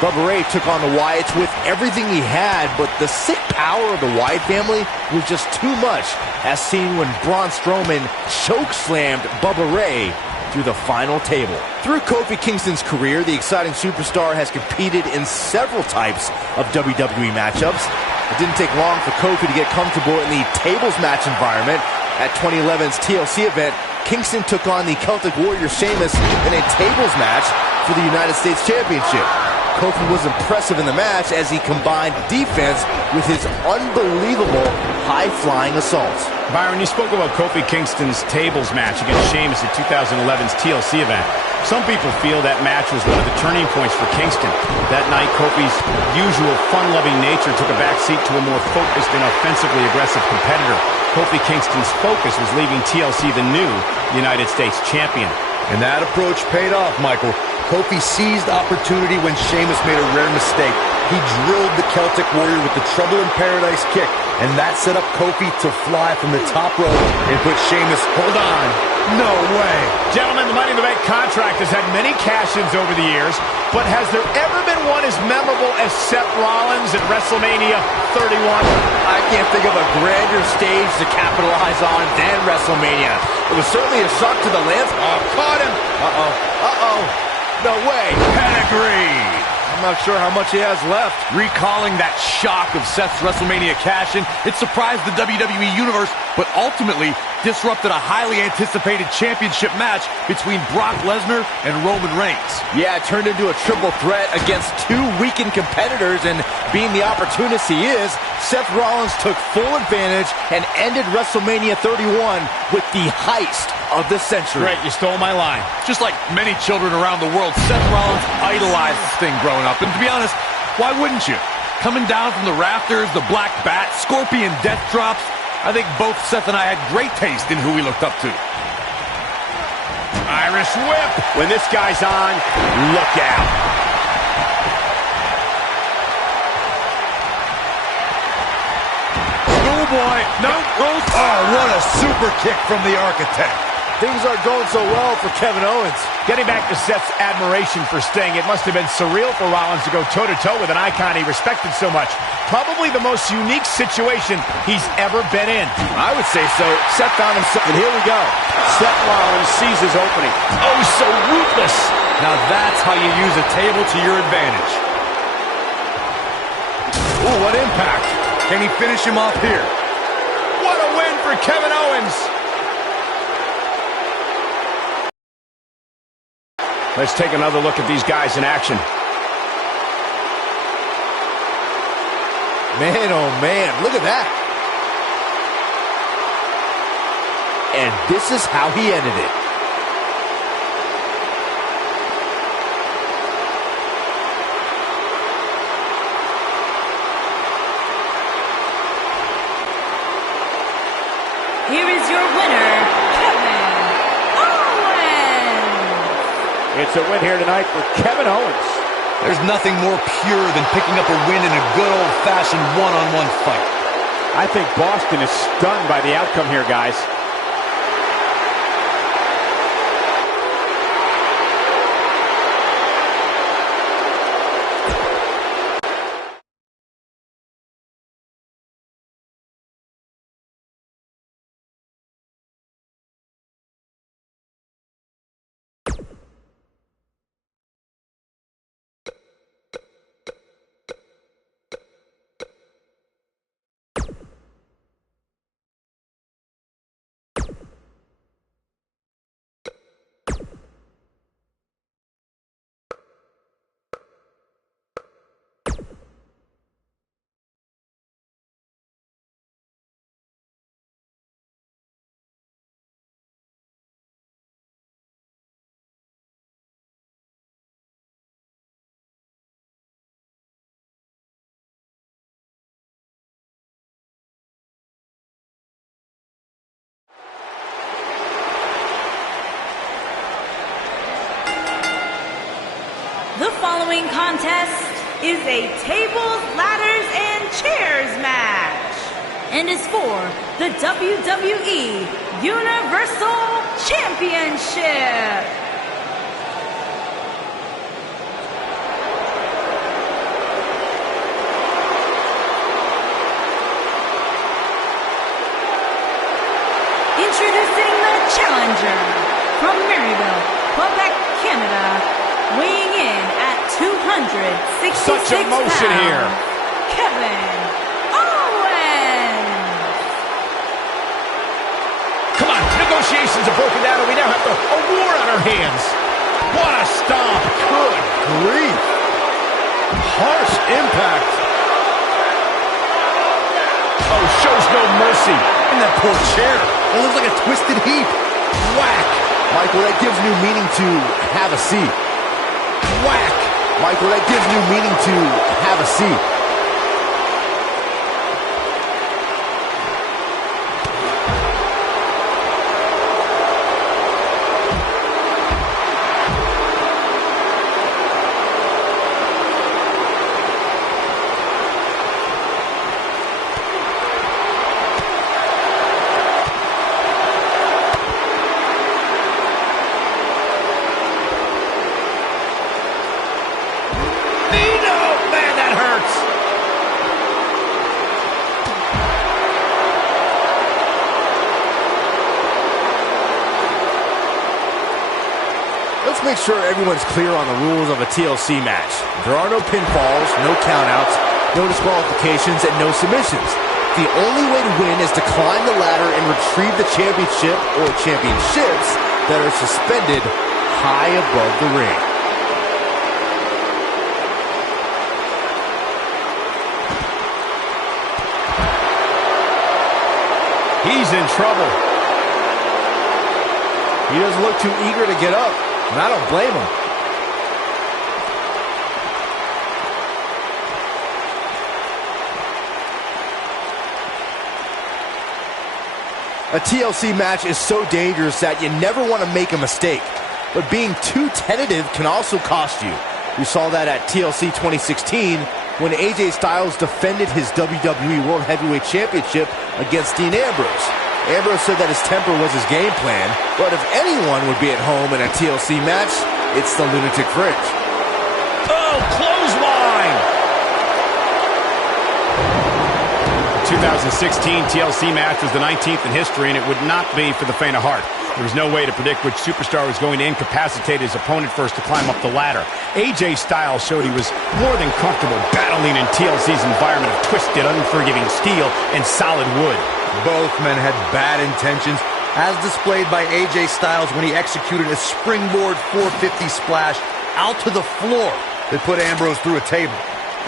Bubba Ray took on the Wyatts with everything he had, but the sick power of the Wyatt family was just too much, as seen when Braun Strowman chokeslammed Bubba Ray through the final table. Through Kofi Kingston's career, the exciting superstar has competed in several types of WWE matchups. It didn't take long for Kofi to get comfortable in the tables match environment. At 2011's TLC event, Kingston took on the Celtic Warrior Sheamus in a tables match for the United States Championship. Kofi was impressive in the match as he combined defense with his unbelievable high-flying assaults. Byron, you spoke about Kofi Kingston's tables match against Sheamus at 2011's TLC event. Some people feel that match was one of the turning points for Kingston. That night, Kofi's usual fun-loving nature took a backseat to a more focused and offensively aggressive competitor. Kofi Kingston's focus was leaving TLC the new United States champion. And that approach paid off, Michael. Kofi seized opportunity when Sheamus made a rare mistake. He drilled the Celtic Warrior with the Trouble in Paradise kick, and that set up Kofi to fly from the top rope and put Sheamus, hold on, no way. Gentlemen, the Money in the Bank contract has had many cash-ins over the years, but has there ever been one as memorable as Seth Rollins at WrestleMania 31? I can't think of a grander stage to capitalize on than WrestleMania. It was certainly a shock to the landscape. Oh, caught him. No way. Pedigree. I'm not sure how much he has left. Recalling that shock of Seth's WrestleMania cash-in, it surprised the WWE Universe, but ultimately disrupted a highly anticipated championship match between Brock Lesnar and Roman Reigns. Yeah, it turned into a triple threat against 2 weakened competitors, and being the opportunist he is, Seth Rollins took full advantage and ended WrestleMania 31 with the heist of the century. Great, you stole my line. Just like many children around the world, Seth Rollins idolized this thing growing up. And to be honest, why wouldn't you? Coming down from the rafters, the black bat, scorpion death drops, I think both Seth and I had great taste in who we looked up to. Irish whip. When this guy's on, look out. Schoolboy, no, Rose. Oh, what a super kick from the Architect. Things aren't going so well for Kevin Owens. Getting back to Seth's admiration for Sting, it must have been surreal for Rollins to go toe-to-toe with an icon he respected so much. Probably the most unique situation he's ever been in. I would say so. Seth found himself, and here we go. Seth Rollins sees his opening. Oh, so ruthless. Now that's how you use a table to your advantage. Ooh, what impact. Can he finish him off here? What a win for Kevin Owens. Let's take another look at these guys in action. Man, oh man, look at that. And this is how he ended it. Here is your winner, Kevin Owens. It's a win here tonight for Kevin Owens. There's nothing more pure than picking up a win in a good old-fashioned one-on-one fight. I think Boston is stunned by the outcome here, guys. The following contest is a tables, ladders, and chairs match and is for the WWE Universal Championship. Introducing the challenger from Maryville, Quebec, Canada, weighing in at 266 Such emotion pounds, here. Kevin Owens. Come on, negotiations are broken down and we now have a war on our hands. What a stomp. Good grief. Harsh impact. Oh, shows no mercy. And that poor chair. It looks like a twisted heap. Whack! Michael, that gives new meaning to have a seat. Whack! Michael, that gives new meaning to have a seat. Let's make sure everyone's clear on the rules of a TLC match. There are no pinfalls, no countouts, no disqualifications, and no submissions. The only way to win is to climb the ladder and retrieve the championship or championships that are suspended high above the ring. He's in trouble. He doesn't look too eager to get up, and I don't blame him. A TLC match is so dangerous that you never want to make a mistake. But being too tentative can also cost you. We saw that at TLC 2016 when AJ Styles defended his WWE World Heavyweight Championship against Dean Ambrose. Ambrose said that his temper was his game plan, but if anyone would be at home in a TLC match, it's the Lunatic Fridge. Oh, clothesline! 2016 TLC match was the 19th in history, and it would not be for the faint of heart. There was no way to predict which superstar was going to incapacitate his opponent first to climb up the ladder. AJ Styles showed he was more than comfortable battling in TLC's environment of twisted, unforgiving steel and solid wood. Both men had bad intentions, as displayed by AJ Styles when he executed a springboard 450 splash out to the floor that put Ambrose through a table.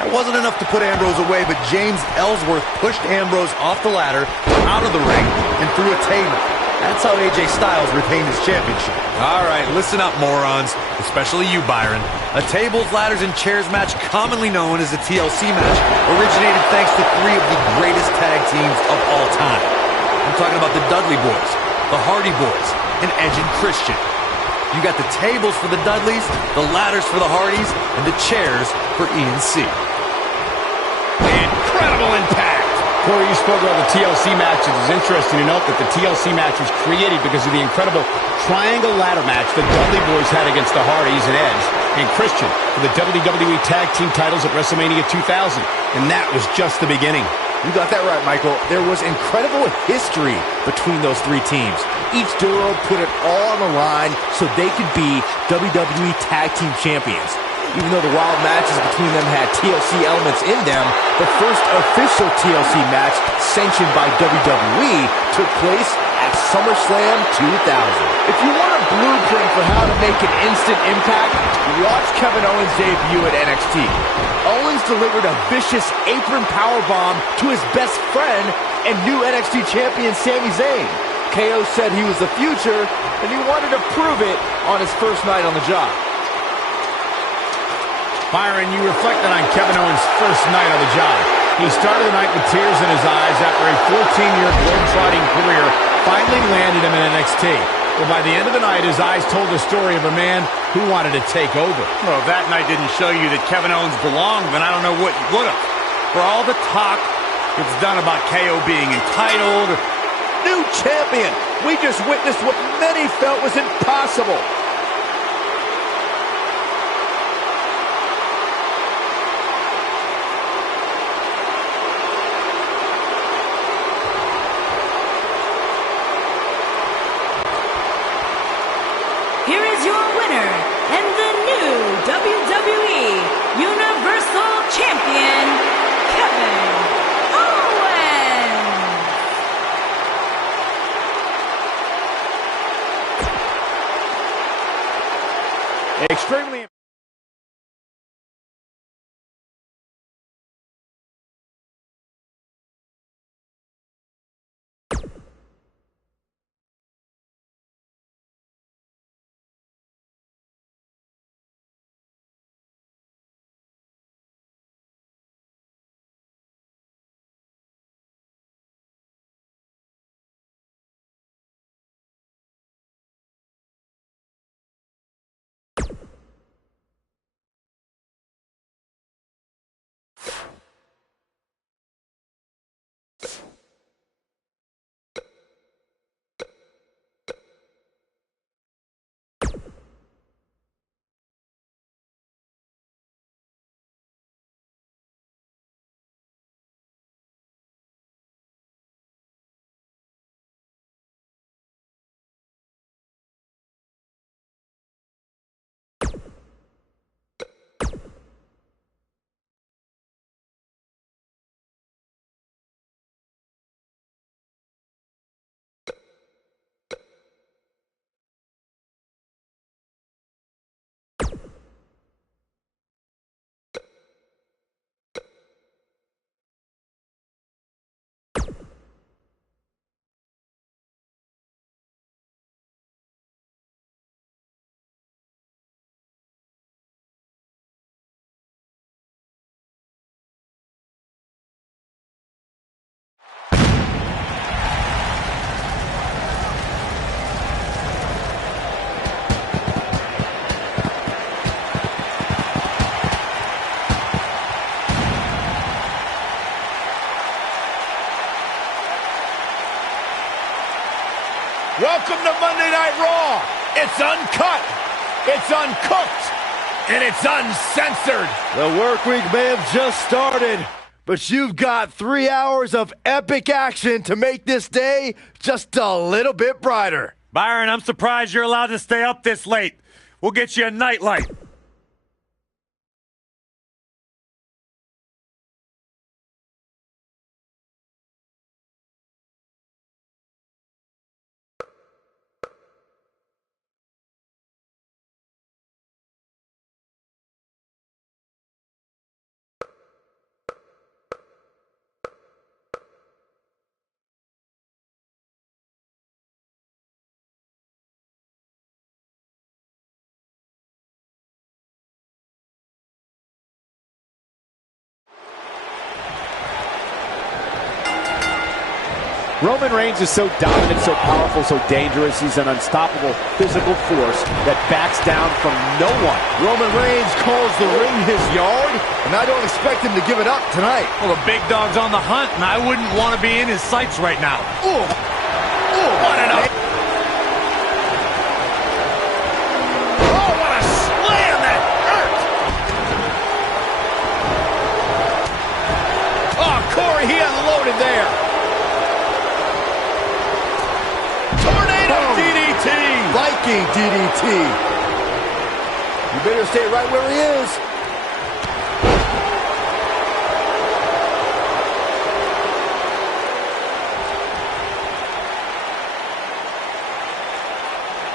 That wasn't enough to put Ambrose away, but James Ellsworth pushed Ambrose off the ladder, out of the ring, and through a table. That's how AJ Styles retained his championship. All right, listen up, morons, especially you, Byron. A tables, ladders, and chairs match, commonly known as a TLC match, originated thanks to three of the greatest tag teams of all time. I'm talking about the Dudley Boys, the Hardy Boys, and Edge and Christian. You got the tables for the Dudleys, the ladders for the Hardys, and the chairs for E&C. Incredible impact! Corey, you spoke about the TLC matches. It's interesting to note that the TLC match was created because of the incredible triangle ladder match the Dudley Boys had against the Hardys and Edge and Christian for the WWE Tag Team titles at WrestleMania 2000. And that was just the beginning. You got that right, Michael. There was incredible history between those three teams. Each duo put it all on the line so they could be WWE Tag Team Champions. Even though the wild matches between them had TLC elements in them, the first official TLC match sanctioned by WWE took place at SummerSlam 2000. If you want a blueprint for how to make an instant impact, watch Kevin Owens' debut at NXT. Owens delivered a vicious apron powerbomb to his best friend and new NXT champion Sami Zayn. KO said he was the future, and he wanted to prove it on his first night on the job. Byron, you reflected on Kevin Owens' first night on the job. He started the night with tears in his eyes after a 14-year globe-trotting career finally landed him in NXT. Well, by the end of the night, his eyes told the story of a man who wanted to take over. Well, if that night didn't show you that Kevin Owens belonged, then I don't know what would have. For all the talk it's done about KO being entitled. New champion. We just witnessed what many felt was impossible. Here is your winner and the new WWE Universal Champion, Kevin Owens. Extremely. Welcome to Monday Night Raw. It's uncut, it's uncooked, and it's uncensored. The work week may have just started, but you've got 3 hours of epic action to make this day just a little bit brighter. Byron, I'm surprised you're allowed to stay up this late. We'll get you a nightlight. Roman Reigns is so dominant, so powerful, so dangerous. He's an unstoppable physical force that backs down from no one. Roman Reigns calls the ring his yard, and I don't expect him to give it up tonight. Well, the big dog's on the hunt, and I wouldn't want to be in his sights right now. Ooh. Ooh, What an up. Oh, what a slam that hurt. Oh, Corey, he unloaded there. Tornado DDT. Viking DDT. You better stay right where he is.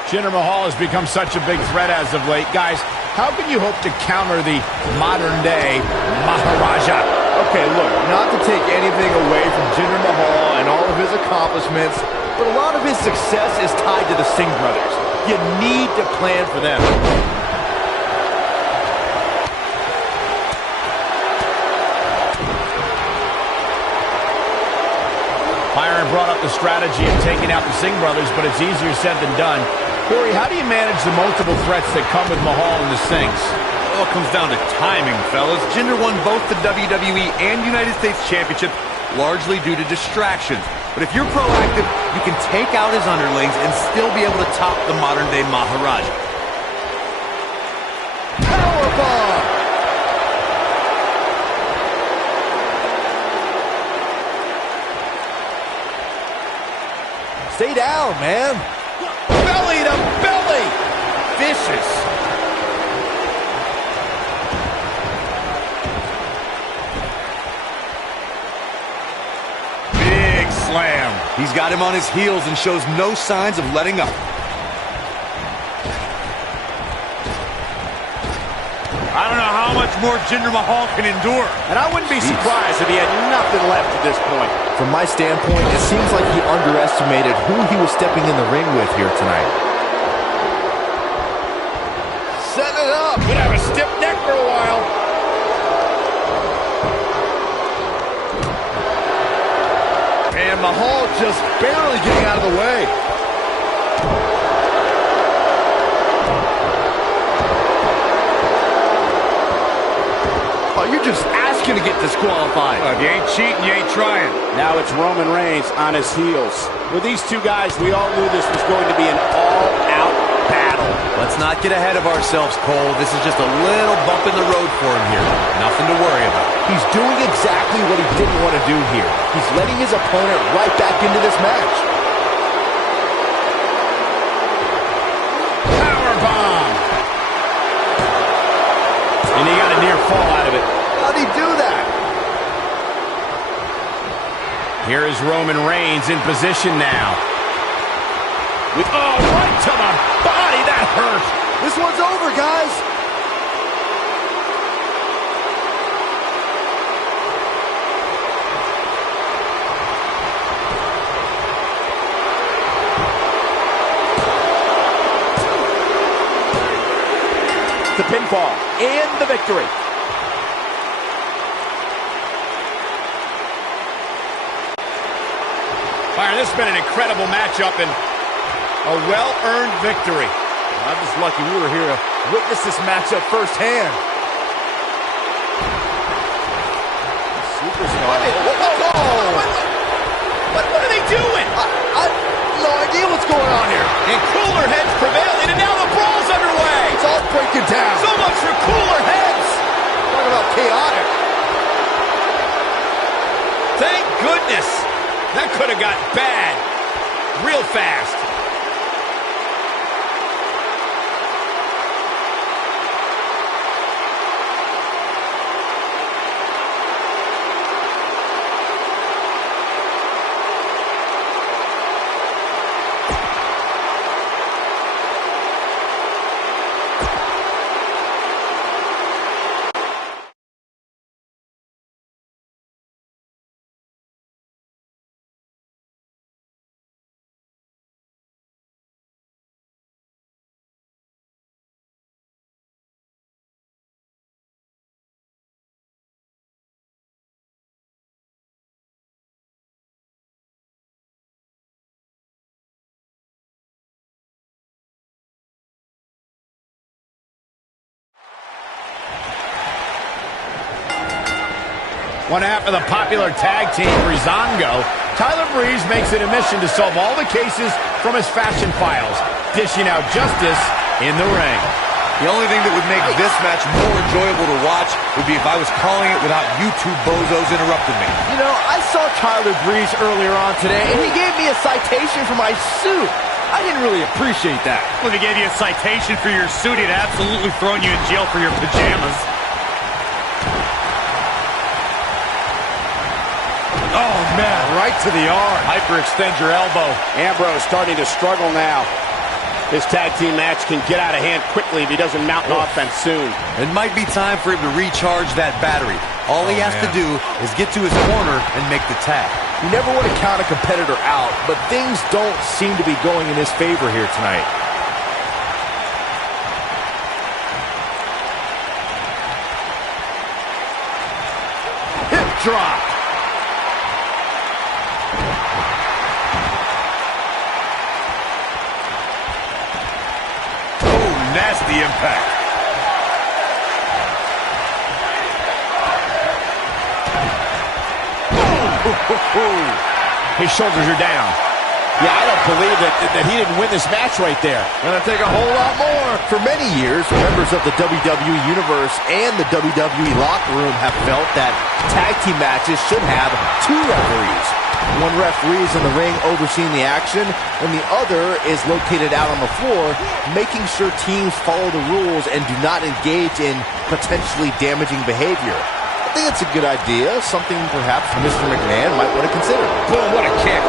Jinder Mahal has become such a big threat as of late. Guys, how can you hope to counter the modern-day Maharaja? Okay, look, not to take anything away from Jinder Mahal and all of his accomplishments, but a lot of his success is tied to the Singh brothers. You need to plan for them. Byron brought up the strategy of taking out the Singh brothers, but it's easier said than done. Corey, how do you manage the multiple threats that come with Mahal and the Singhs? It all comes down to timing, fellas. Jinder won both the WWE and United States Championship largely due to distractions. But if you're proactive, you can take out his underlings and still be able to top the modern-day Maharaja. Powerbomb! Stay down, man. Belly to belly! Vicious. Big slam. He's got him on his heels and shows no signs of letting up. I don't know how much more Jinder Mahal can endure. And I wouldn't be surprised if he had nothing left at this point. From my standpoint, it seems like he underestimated who he was stepping in the ring with here tonight. Set it up. Could have a stiff neck for a while. And Mahal just barely getting out of the way. Oh, you're just asking to get disqualified. If you ain't cheating, you ain't trying. Now it's Roman Reigns on his heels. With these two guys, we all knew this was going to be an all-out battle. Let's not get ahead of ourselves, Cole. This is just a little bump in the road for him here. Nothing to worry about. He's doing exactly what he didn't want to do here. He's letting his opponent right back into this match. Powerbomb. And he got a near fall out of it. How'd he do that? Here is Roman Reigns in position now. Oh, right to the body. That hurt. This one's over, guys. The pinfall and the victory. Byron, this has been an incredible matchup and a well-earned victory. I'm just lucky we were here to witness this matchup firsthand. Superstar. What are they doing? I have no idea what's going on here. And cooler heads prevailing, and now the brawl's underway. It's all breaking down. So much for cooler heads. Talk about chaotic. Thank goodness. That could have got bad real fast. One half of the popular tag team, Breezango, Tyler Breeze makes it a mission to solve all the cases from his fashion files, dishing out justice in the ring. The only thing that would make this match more enjoyable to watch would be if I was calling it without you two bozos interrupting me. You know, I saw Tyler Breeze earlier on today, and he gave me a citation for my suit. I didn't really appreciate that. Well, if he gave you a citation for your suit, he'd absolutely thrown you in jail for your pajamas. Oh, man, right to the arm. Hyperextend your elbow. Ambrose starting to struggle now. This tag team match can get out of hand quickly if he doesn't mount an offense soon. It might be time for him to recharge that battery. All he has to do is get to his corner and make the tag. You never want to count a competitor out, but things don't seem to be going in his favor here tonight. Hip drop. that's the impact. His shoulders are down. Yeah, I don't believe that he didn't win this match right there. Gonna take a whole lot more. For many years, members of the WWE Universe and the WWE locker room have felt that tag team matches should have two referees. One referee is in the ring overseeing the action, and the other is located out on the floor, making sure teams follow the rules and do not engage in potentially damaging behavior. I think it's a good idea, something perhaps Mr. McMahon might want to consider. Boom, what a kick.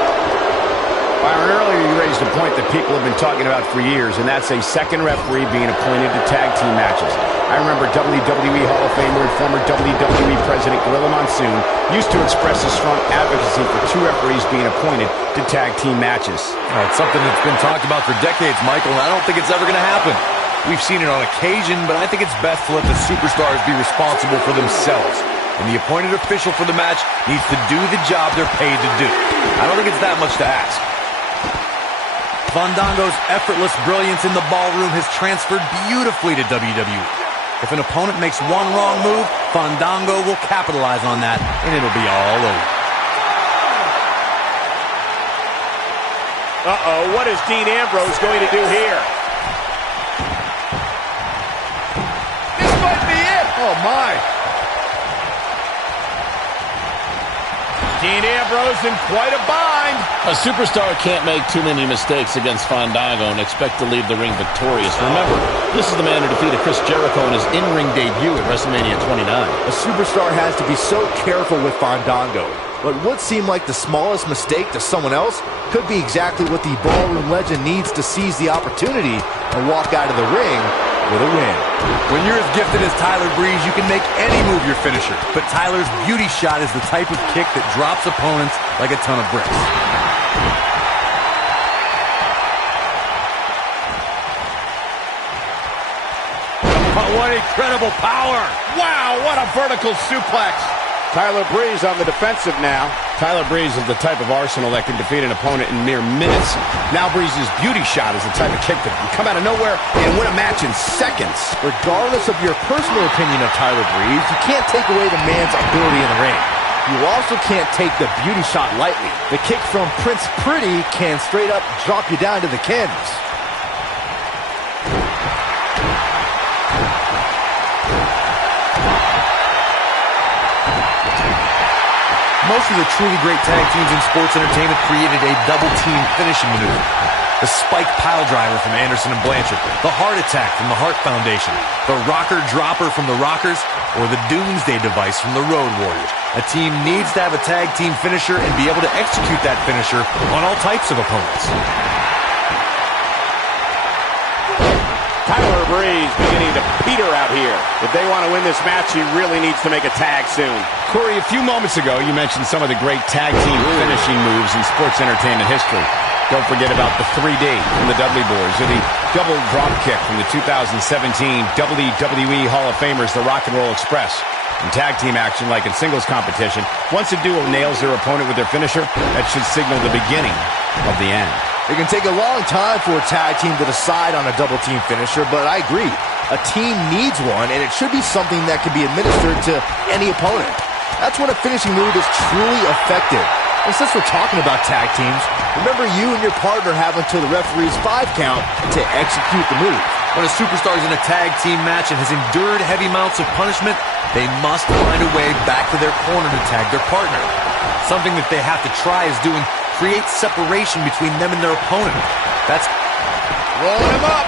Byron, earlier you raised a point that people have been talking about for years, and that's a second referee being appointed to tag team matches. I remember WWE Hall of Famer and former WWE President Gorilla Monsoon used to express a strong advocacy for two referees being appointed to tag team matches. It's something that's been talked about for decades, Michael, and I don't think it's ever going to happen. We've seen it on occasion, but I think it's best to let the superstars be responsible for themselves. And the appointed official for the match needs to do the job they're paid to do. I don't think it's that much to ask. Fandango's effortless brilliance in the ballroom has transferred beautifully to WWE. If an opponent makes one wrong move, Fandango will capitalize on that, and it'll be all over. Uh-oh, what is Dean Ambrose going to do here? This might be it. Oh, my. Dean Ambrose in quite a bind. A superstar can't make too many mistakes against Fandango and expect to leave the ring victorious. Remember, this is the man who defeated Chris Jericho in his in-ring debut at WrestleMania 29. A superstar has to be so careful with Fandango. But what seemed like the smallest mistake to someone else could be exactly what the ballroom legend needs to seize the opportunity and walk out of the ring with a win. When you're as gifted as Tyler Breeze, you can make any move your finisher. But Tyler's beauty shot is the type of kick that drops opponents like a ton of bricks. Oh, what incredible power. Wow, what a vertical suplex. Tyler Breeze on the defensive now. Tyler Breeze is the type of arsenal that can defeat an opponent in mere minutes. Now Breeze's beauty shot is the type of kick that can come out of nowhere and win a match in seconds. Regardless of your personal opinion of Tyler Breeze, you can't take away the man's ability in the ring. You also can't take the beauty shot lightly. The kick from Prince Pretty can straight up drop you down to the canvas. Most of the truly great tag teams in sports entertainment created a double-team finishing maneuver. The spike pile driver from Anderson and Blanchard, the heart attack from the Hart Foundation, the rocker dropper from the Rockers, or the Doomsday device from the Road Warriors. A team needs to have a tag team finisher and be able to execute that finisher on all types of opponents. Tyler Breeze beginning to peter out here. If they want to win this match, he really needs to make a tag soon. Corey, a few moments ago, you mentioned some of the great tag team finishing moves in sports entertainment history. Don't forget about the 3D from the Dudley Boys, or the double drop kick from the 2017 WWE Hall of Famers, the Rock and Roll Express. In tag team action, like in singles competition, once a duo nails their opponent with their finisher, that should signal the beginning of the end. It can take a long time for a tag team to decide on a double team finisher, but I agree. A team needs one, and it should be something that can be administered to any opponent. That's when a finishing move is truly effective. And since we're talking about tag teams, remember you and your partner have until the referee's 5 count to execute the move. When a superstar is in a tag team match and has endured heavy amounts of punishment, they must find a way back to their corner to tag their partner. Something that they have to try is doing create separation between them and their opponent. That's Rolling him up.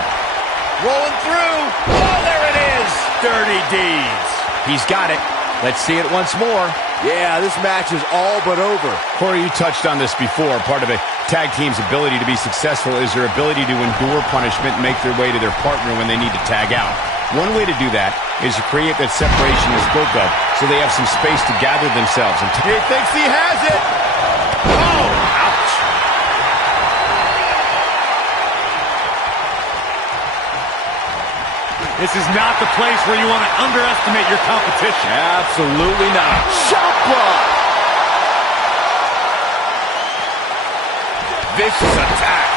Rolling through. Oh, there it is. Dirty deeds. He's got it. Let's see it once more. Yeah, this match is all but over. Corey, you touched on this before. Part of a tag team's ability to be successful is their ability to endure punishment and make their way to their partner when they need to tag out. One way to do that is to create that separation you spoke of so they have some space to gather themselves. And He thinks he has it. Oh, ouch. This is not the place where you want to underestimate your competition. absolutely not. Shot block! Vicious attack.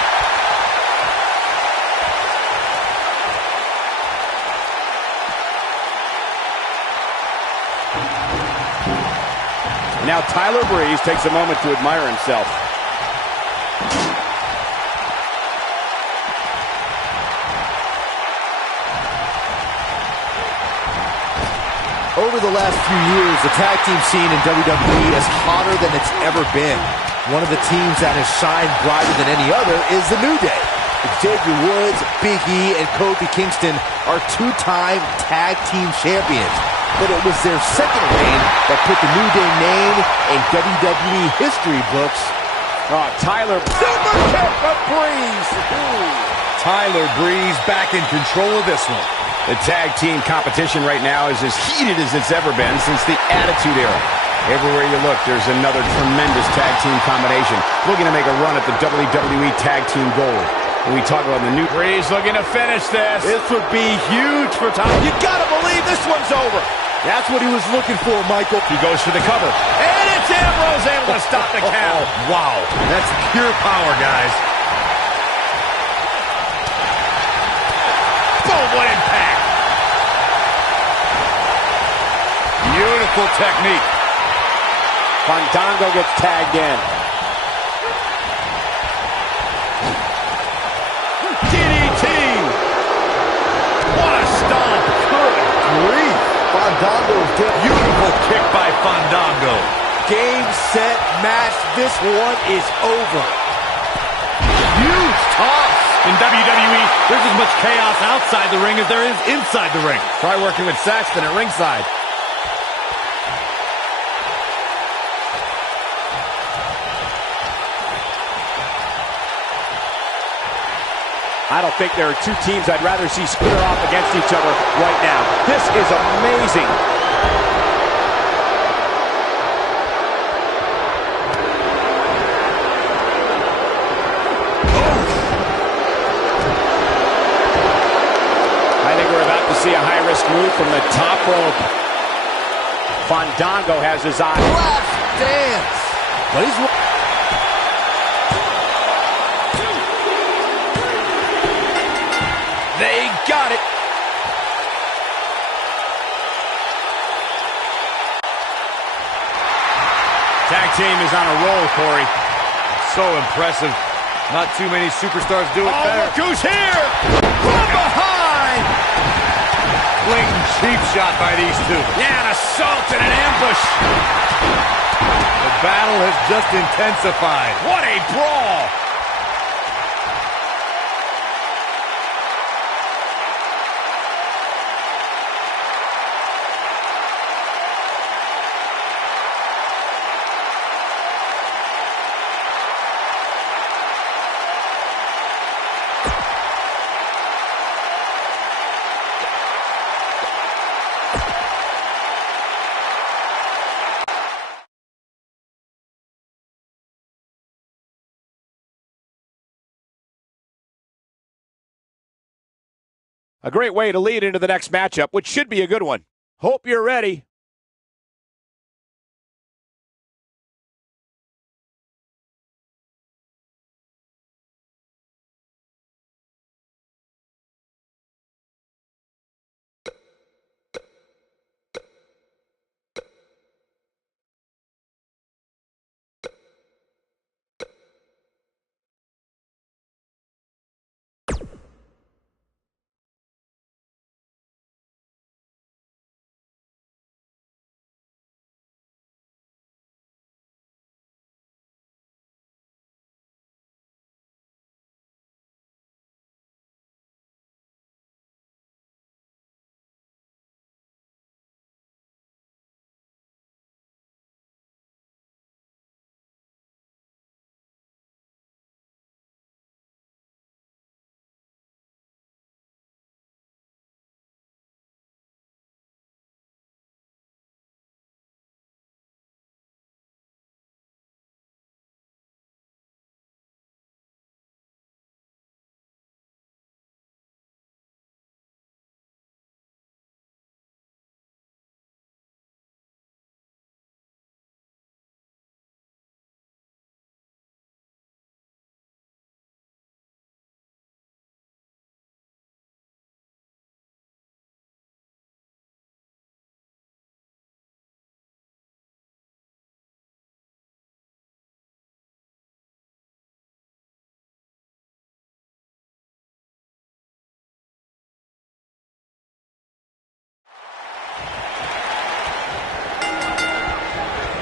now Tyler Breeze takes a moment to admire himself. Over the last few years, the tag team scene in WWE is hotter than it's ever been. One of the teams that has shined brighter than any other is the New Day. Xavier Woods, Big E, and Kofi Kingston are two-time tag team champions. But it was their second reign that put the New Day name in WWE history books. Oh, Tyler, super kick of Breeze. Tyler Breeze back in control of this one. The tag team competition right now is as heated as it's ever been since the Attitude Era. Everywhere you look, there's another tremendous tag team combination looking to make a run at the WWE Tag Team Gold. When we talk about the new Breeze looking to finish this. This would be huge for Tyler. You gotta believe this one's over. That's what he was looking for, Michael. He goes for the cover. And it's Ambrose able to stop the count. Oh, wow. That's pure power, guys. Boom, what impact. Beautiful technique. Fandango gets tagged in. DDT. What a stomp. Good grief. Fandango's dead. Beautiful kick by Fandango. Game, set, match. This one is over. Huge toss. In WWE, there's as much chaos outside the ring as there is inside the ring. Try working with Saxton at ringside. I don't think there are two teams I'd rather see square off against each other right now. This is amazing. I think we're about to see a high-risk move from the top rope. Fandango has his eye. Last dance. But he's... They got it. Tag team is on a roll, Corey. So impressive. Not too many superstars do it better. Look who's here! From behind! Blatant cheap shot by these two. Yeah, an assault and an ambush. The battle has just intensified. What a brawl! A great way to lead into the next matchup, which should be a good one. Hope you're ready.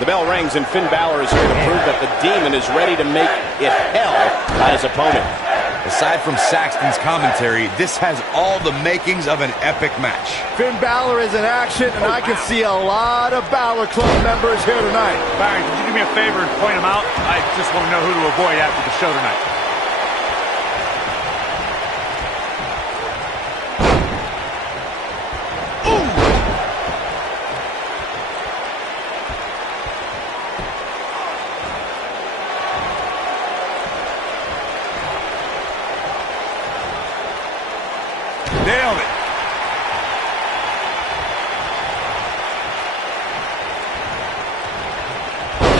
The bell rings and Finn Balor is here to prove that the Demon is ready to make it hell on his opponent. Aside from Saxton's commentary, this has all the makings of an epic match. Finn Balor is in action, and I can see a lot of Balor Club members here tonight. Byron, could you do me a favor and point them out? I just want to know who to avoid after the show tonight. Nailed it.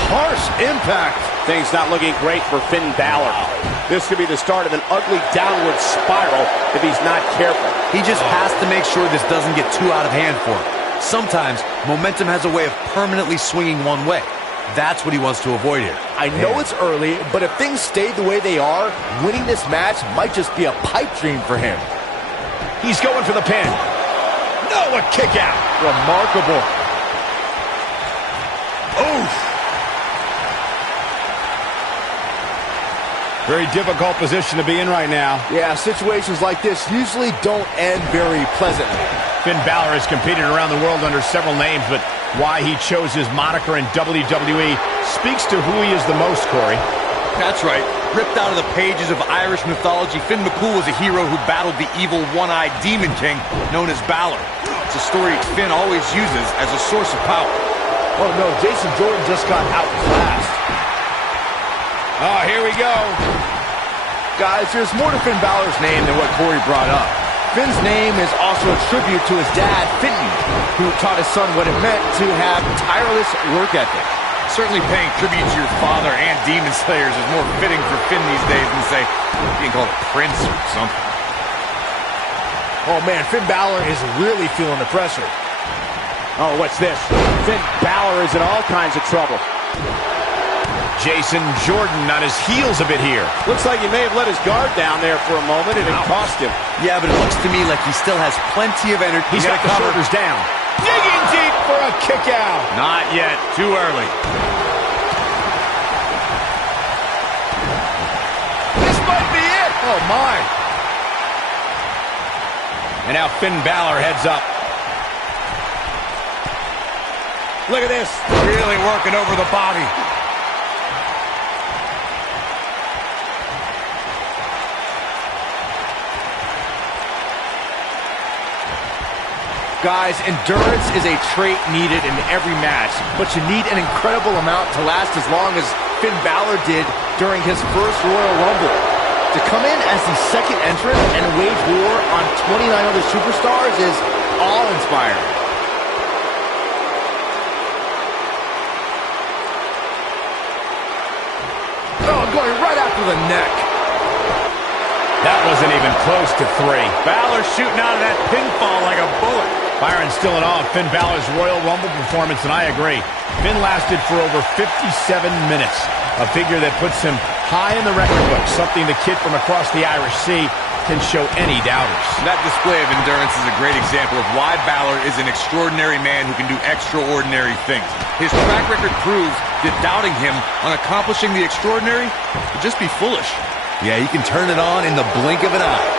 Harsh impact. Things not looking great for Finn Balor. This could be the start of an ugly downward spiral if he's not careful. He just has to make sure this doesn't get too out of hand for him. Sometimes, momentum has a way of permanently swinging one way. That's what he wants to avoid here. I know it's early, but if things stay the way they are, winning this match might just be a pipe dream for him. He's going for the pin. No, a kick out. Remarkable. Oof. Very difficult position to be in right now. Yeah, situations like this usually don't end very pleasantly. Finn Balor has competed around the world under several names, but why he chose his moniker in WWE speaks to who he is the most, Corey. That's right. Ripped out of the pages of Irish mythology, Finn McCool was a hero who battled the evil one-eyed demon king known as Balor. It's a story Finn always uses as a source of power. Oh no, Jason Jordan just got outclassed. Oh, here we go. Guys, there's more to Finn Balor's name than what Corey brought up. Finn's name is also a tribute to his dad, Finton, who taught his son what it meant to have tireless work ethic. Certainly paying tribute to your father and Demon Slayers is more fitting for Finn these days than, say, being called a prince or something. Oh man, Finn Balor is really feeling the pressure. Oh, what's this? Finn Balor is in all kinds of trouble. Jason Jordan on his heels a bit here. Looks like he may have let his guard down there for a moment, and it cost him. Yeah, but it looks to me like he still has plenty of energy. He's got the shoulders down. Digging deep for a kick out. Not yet. Too early. This might be it. Oh, my. And now Finn Balor heads up. Look at this. Really working over the body. Guys, endurance is a trait needed in every match, but you need an incredible amount to last as long as Finn Balor did during his first Royal Rumble. To come in as the second entrant and wage war on 29 other superstars is awe-inspiring. Oh, going right after the neck. That wasn't even close to 3. Balor shooting out of that pinfall like a bullet. Byron's still in awe of Finn Balor's Royal Rumble performance, and I agree. Finn lasted for over 57 minutes, a figure that puts him high in the record book, something the kid from across the Irish Sea can show any doubters. That display of endurance is a great example of why Balor is an extraordinary man who can do extraordinary things. His track record proves that doubting him on accomplishing the extraordinary would just be foolish. Yeah, he can turn it on in the blink of an eye.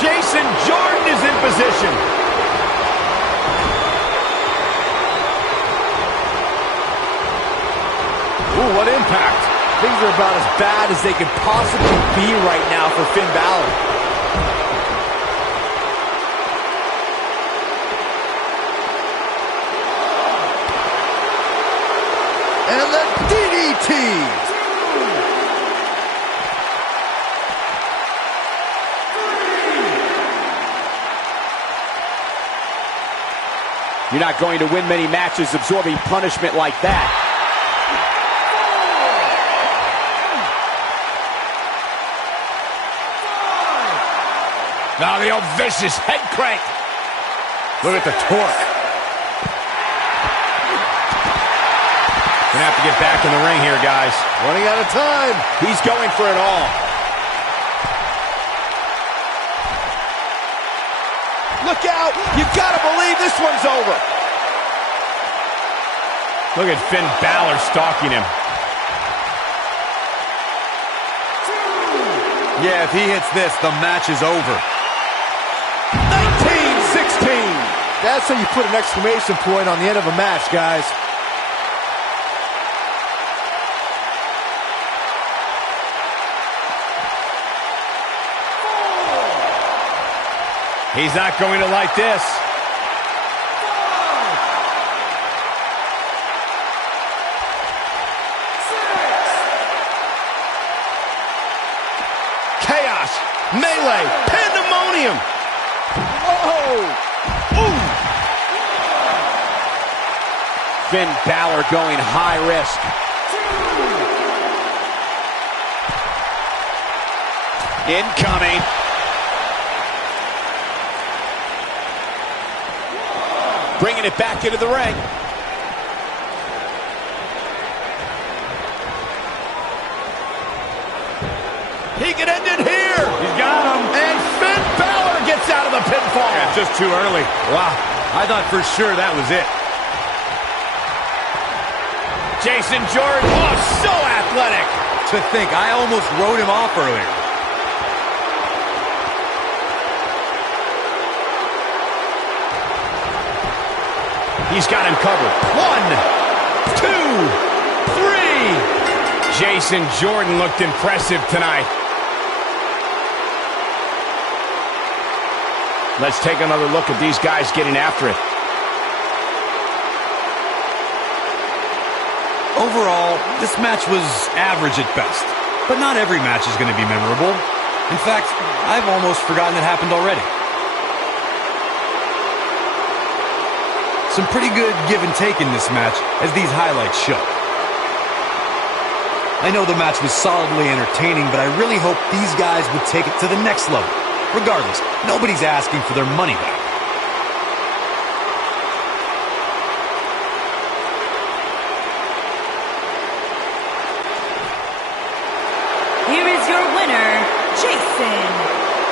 Jason Jordan is in position. Ooh, what impact. Things are about as bad as they could possibly be right now for Finn Balor. And the DDT. You're not going to win many matches absorbing punishment like that. Now the old vicious head crank. Look at the torque. Gonna have to get back in the ring here, guys. Running out of time. He's going for it all. Look out! You gotta believe this one's over. Look at Finn Balor stalking him. Yeah, if he hits this, the match is over. 19-16. That's how you put an exclamation point on the end of a match, guys. He's not going to like this. Chaos, melee, pandemonium. Whoa! Ooh! Finn Balor going high risk. Incoming. Bringing it back into the ring. He can end it here. He's got him. And Finn Balor gets out of the pinfall. Yeah, just too early. Wow, I thought for sure that was it. Jason Jordan, oh, so athletic. To think, I almost wrote him off earlier. He's got him covered. 1, 2, 3. Jason Jordan looked impressive tonight. Let's take another look at these guys getting after it. Overall, this match was average at best. But not every match is going to be memorable. In fact, I've almost forgotten it happened already. Some pretty good give and take in this match, as these highlights show. I know the match was solidly entertaining, but I really hope these guys would take it to the next level. Regardless, nobody's asking for their money back. Here is your winner, Jason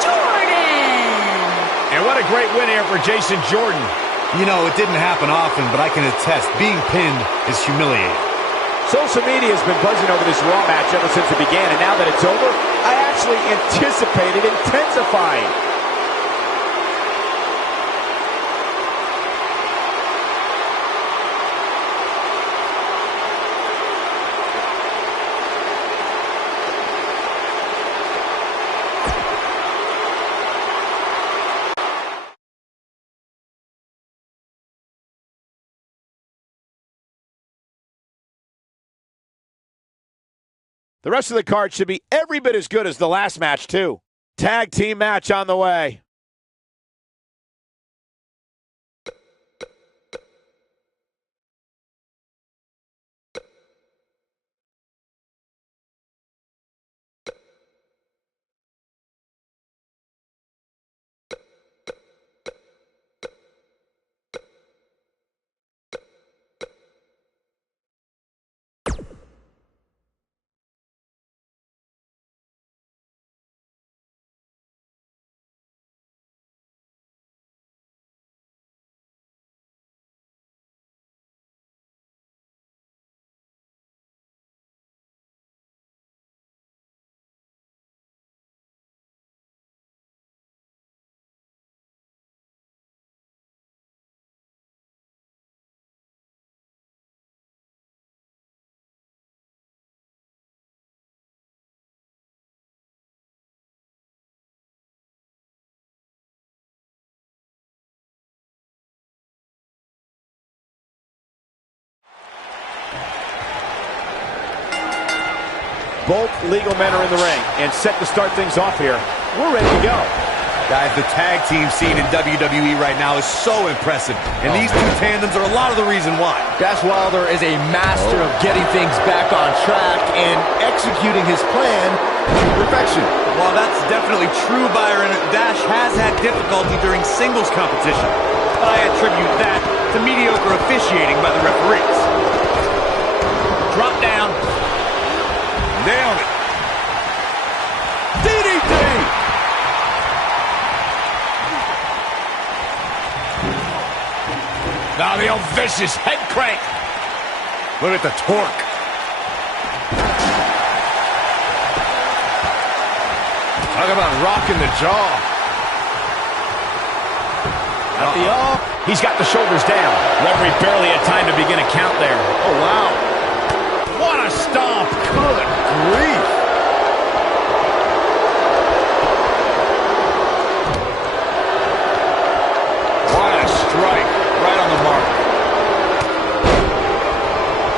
Jordan. And what a great win here for Jason Jordan. You know, it didn't happen often, but I can attest, being pinned is humiliating. Social media has been buzzing over this Raw match ever since it began, and now that it's over, I actually anticipate it intensifying. The rest of the card should be every bit as good as the last match, too. Tag team match on the way. Both legal men are in the ring and set to start things off here. We're ready to go. Guys, the tag team scene in WWE right now is so impressive. And these two tandems are a lot of the reason why. Dash Wilder is a master of getting things back on track and executing his plan to perfection. While that's definitely true, Byron, Dash has had difficulty during singles competition. But I attribute that to mediocre officiating by the referees. Drop down. Nailed it. DDT! Oh, the old vicious head crank. Look at the torque. Talk about rocking the jaw. At the he's got the shoulders down. Referee barely had time to begin a count there. Oh, wow. What a stomp. Good grief. What a strike. Right on the mark.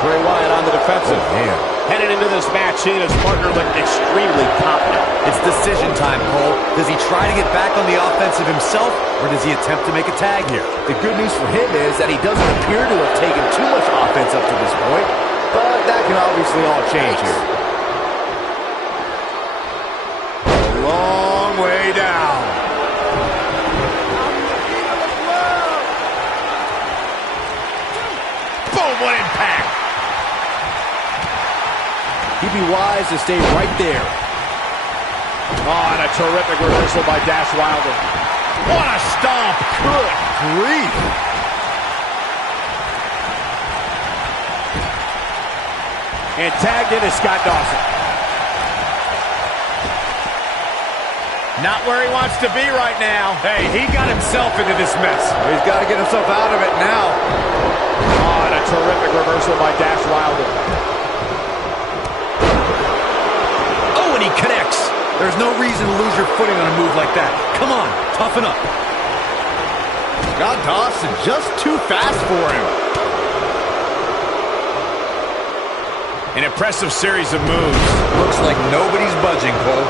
Bray Wyatt on the defensive. Oh, man. Headed into this match, he and his partner looked extremely confident. It's decision time, Cole. Does he try to get back on the offensive himself, or does he attempt to make a tag here? The good news for him is that he doesn't appear to have taken too much offense up to this point, but that can obviously all change here. A long way down. Boom, what impact. He'd be wise to stay right there. Oh, and a terrific reversal by Dash Wilder. What a stomp. Good grief. And tagged in is Scott Dawson. Not where he wants to be right now. Hey, he got himself into this mess. He's got to get himself out of it now. Oh, and a terrific reversal by Dash Wilder. Oh, and he connects. There's no reason to lose your footing on a move like that. Come on, toughen up. Scott Dawson just too fast for him. An impressive series of moves. Looks like nobody's budging, Cole.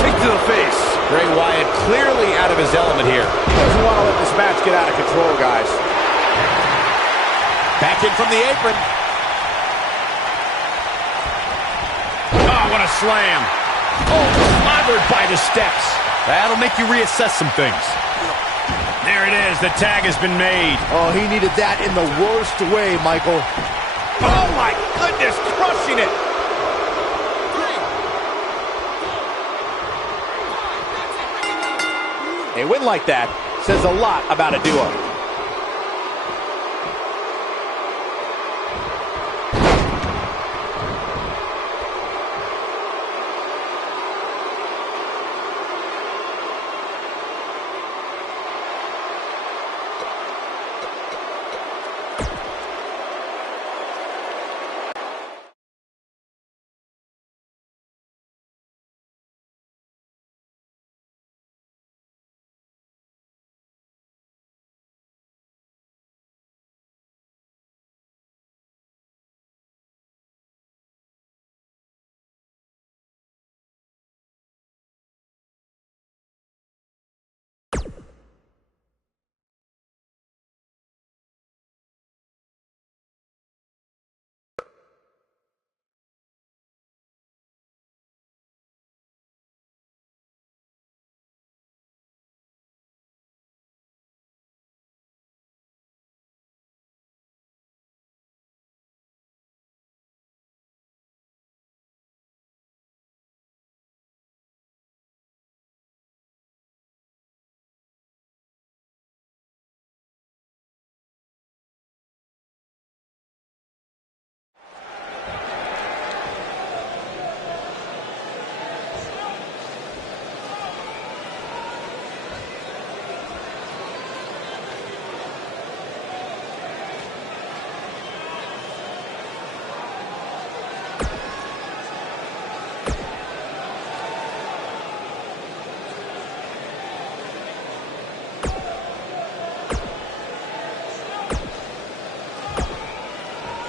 Kick to the face. Bray Wyatt clearly out of his element here. He doesn't want to let this match get out of control, guys. Back in from the apron. Oh, what a slam. Oh, clobbered by the steps. That'll make you reassess some things. There it is. The tag has been made. Oh, he needed that in the worst way, Michael. Oh, my goodness. Crushing it. A win like that says a lot about a duo.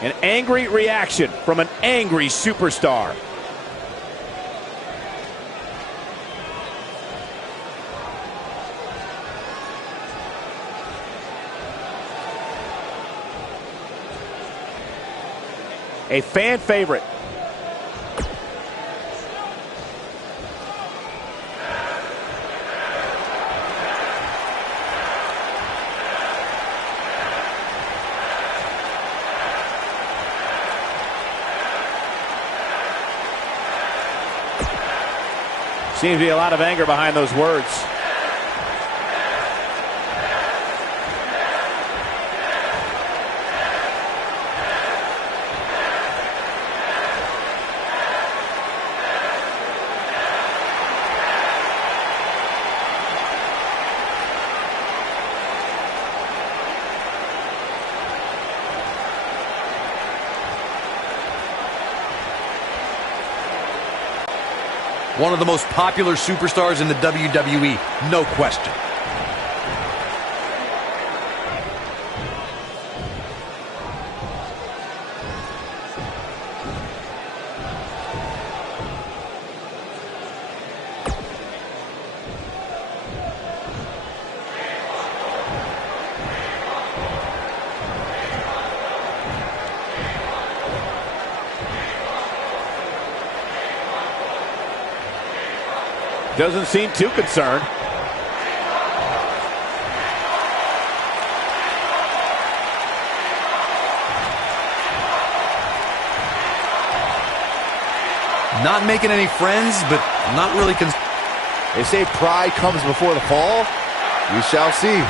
An angry reaction from an angry superstar. A fan favorite. Seems to be a lot of anger behind those words. One of the most popular superstars in the WWE, no question. Doesn't seem too concerned. Not making any friends, but not really They say pride comes before the fall. We shall see.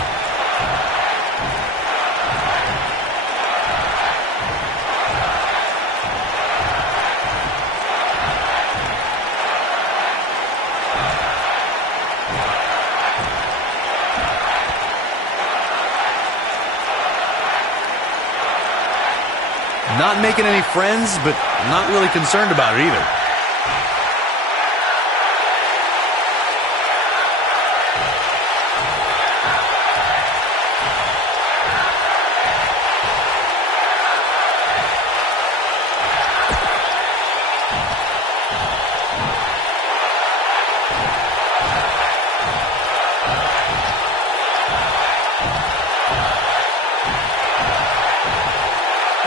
Not making any friends, but not really concerned about it either.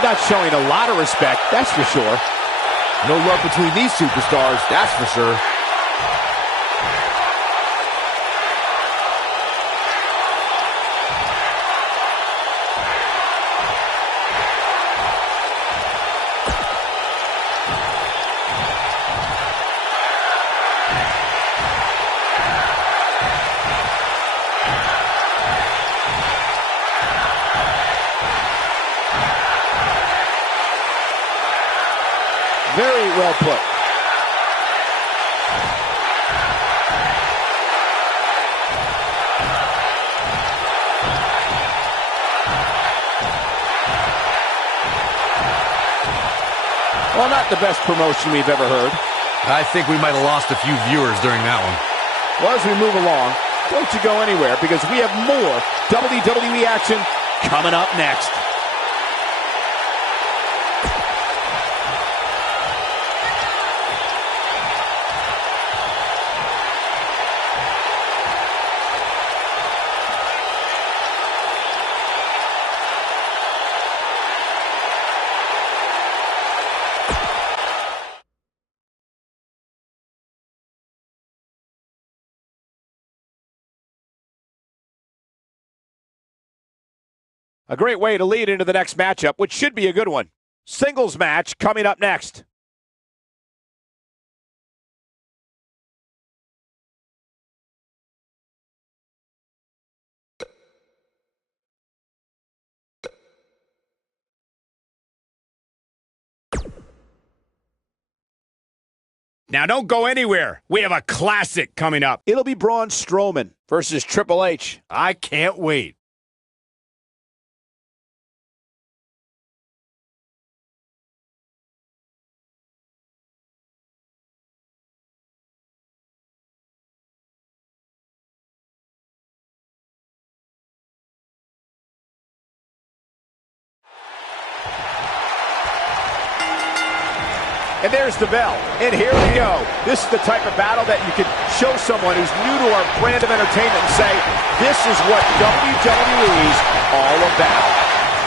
Not showing a lot of respect, that's for sure. No love between these superstars, that's for sure. Very well put. Well, not the best promotion we've ever heard. I think we might have lost a few viewers during that one. Well, as we move along, don't you go anywhere because we have more WWE action coming up next. A great way to lead into the next matchup, which should be a good one. Singles match coming up next. Now don't go anywhere. We have a classic coming up. It'll be Braun Strowman versus Triple H. I can't wait. And there's the bell. And here we go. This is the type of battle that you can show someone who's new to our brand of entertainment and say, this is what WWE's all about.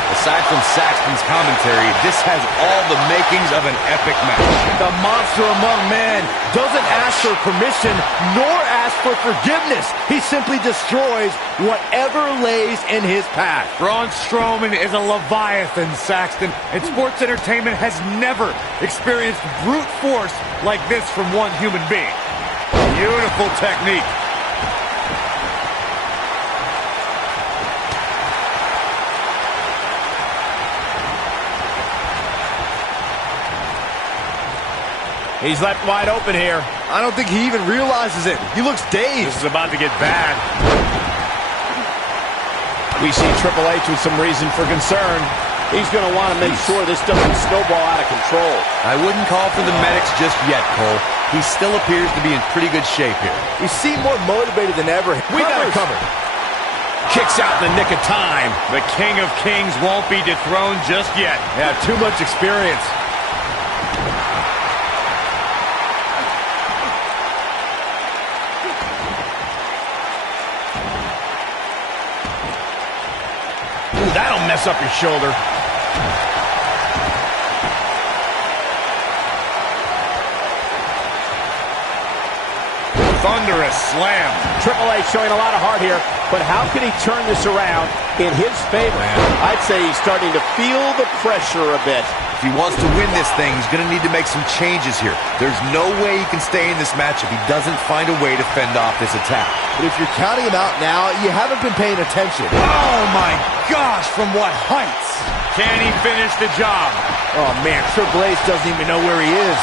Aside from Saxton's commentary, this has all the makings of an epic match. The monster among men doesn't ask for permission nor ask for forgiveness. He simply destroys whatever lays in his path. Braun Strowman is a Leviathan, Saxton, and sports entertainment has never experienced brute force like this from one human being. Beautiful technique. He's left wide open here. I don't think he even realizes it. He looks dazed. This is about to get bad. We see Triple H with some reason for concern. He's going to want to make sure this doesn't snowball out of control. I wouldn't call for the medics just yet, Cole. He still appears to be in pretty good shape here. He seemed more motivated than ever. We got it covered. Kicks out in the nick of time. The King of Kings won't be dethroned just yet. Yeah, too much experience. Ooh, that'll mess up your shoulder. Thunderous slam. Triple H showing a lot of heart here, but how can he turn this around in his favor? I'd say he's starting to feel the pressure a bit. If he wants to win this thing, he's going to need to make some changes here. There's no way he can stay in this match if he doesn't find a way to fend off this attack. But if you're counting him out now, you haven't been paying attention. Oh my gosh, from what heights? Can he finish the job? Oh man, Triple H doesn't even know where he is.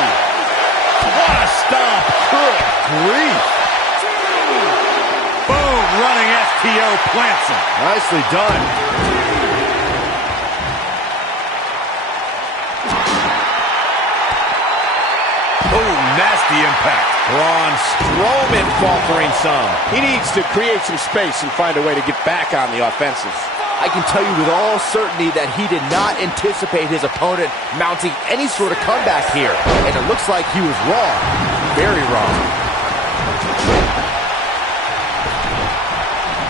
What a stomp. Good grief. Boom, running FTO plants him. Nicely done. Oh, nasty impact. Braun Strowman faltering some. He needs to create some space and find a way to get back on the offensive. I can tell you with all certainty that he did not anticipate his opponent mounting any sort of comeback here. And it looks like he was wrong. Very wrong.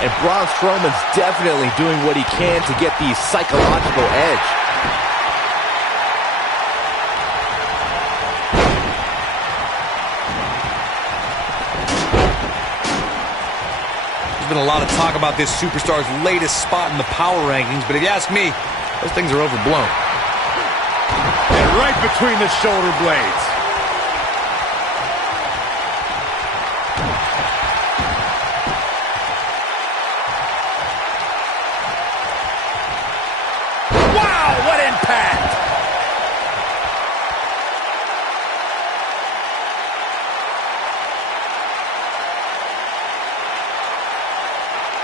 And Braun Strowman's definitely doing what he can to get the psychological edge. Been a lot of talk about this superstar's latest spot in the power rankings, but if you ask me, those things are overblown. And right between the shoulder blades. Wow, what impact!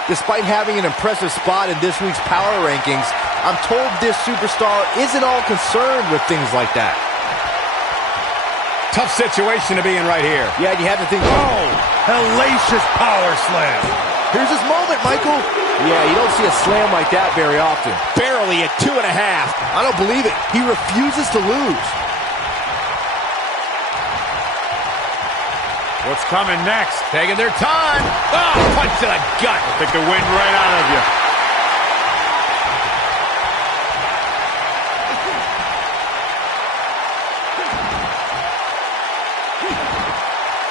Despite having an impressive spot in this week's power rankings, I'm told this superstar isn't all concerned with things like that. Tough situation to be in right here. Yeah, and you have to think, Oh, hellacious power slam. here's his moment, Michael. Yeah, you don't see a slam like that very often. Barely at 2.5. I don't believe it. He refuses to lose. What's coming next? Taking their time. Oh, punch to the gut. Took the wind right out of you.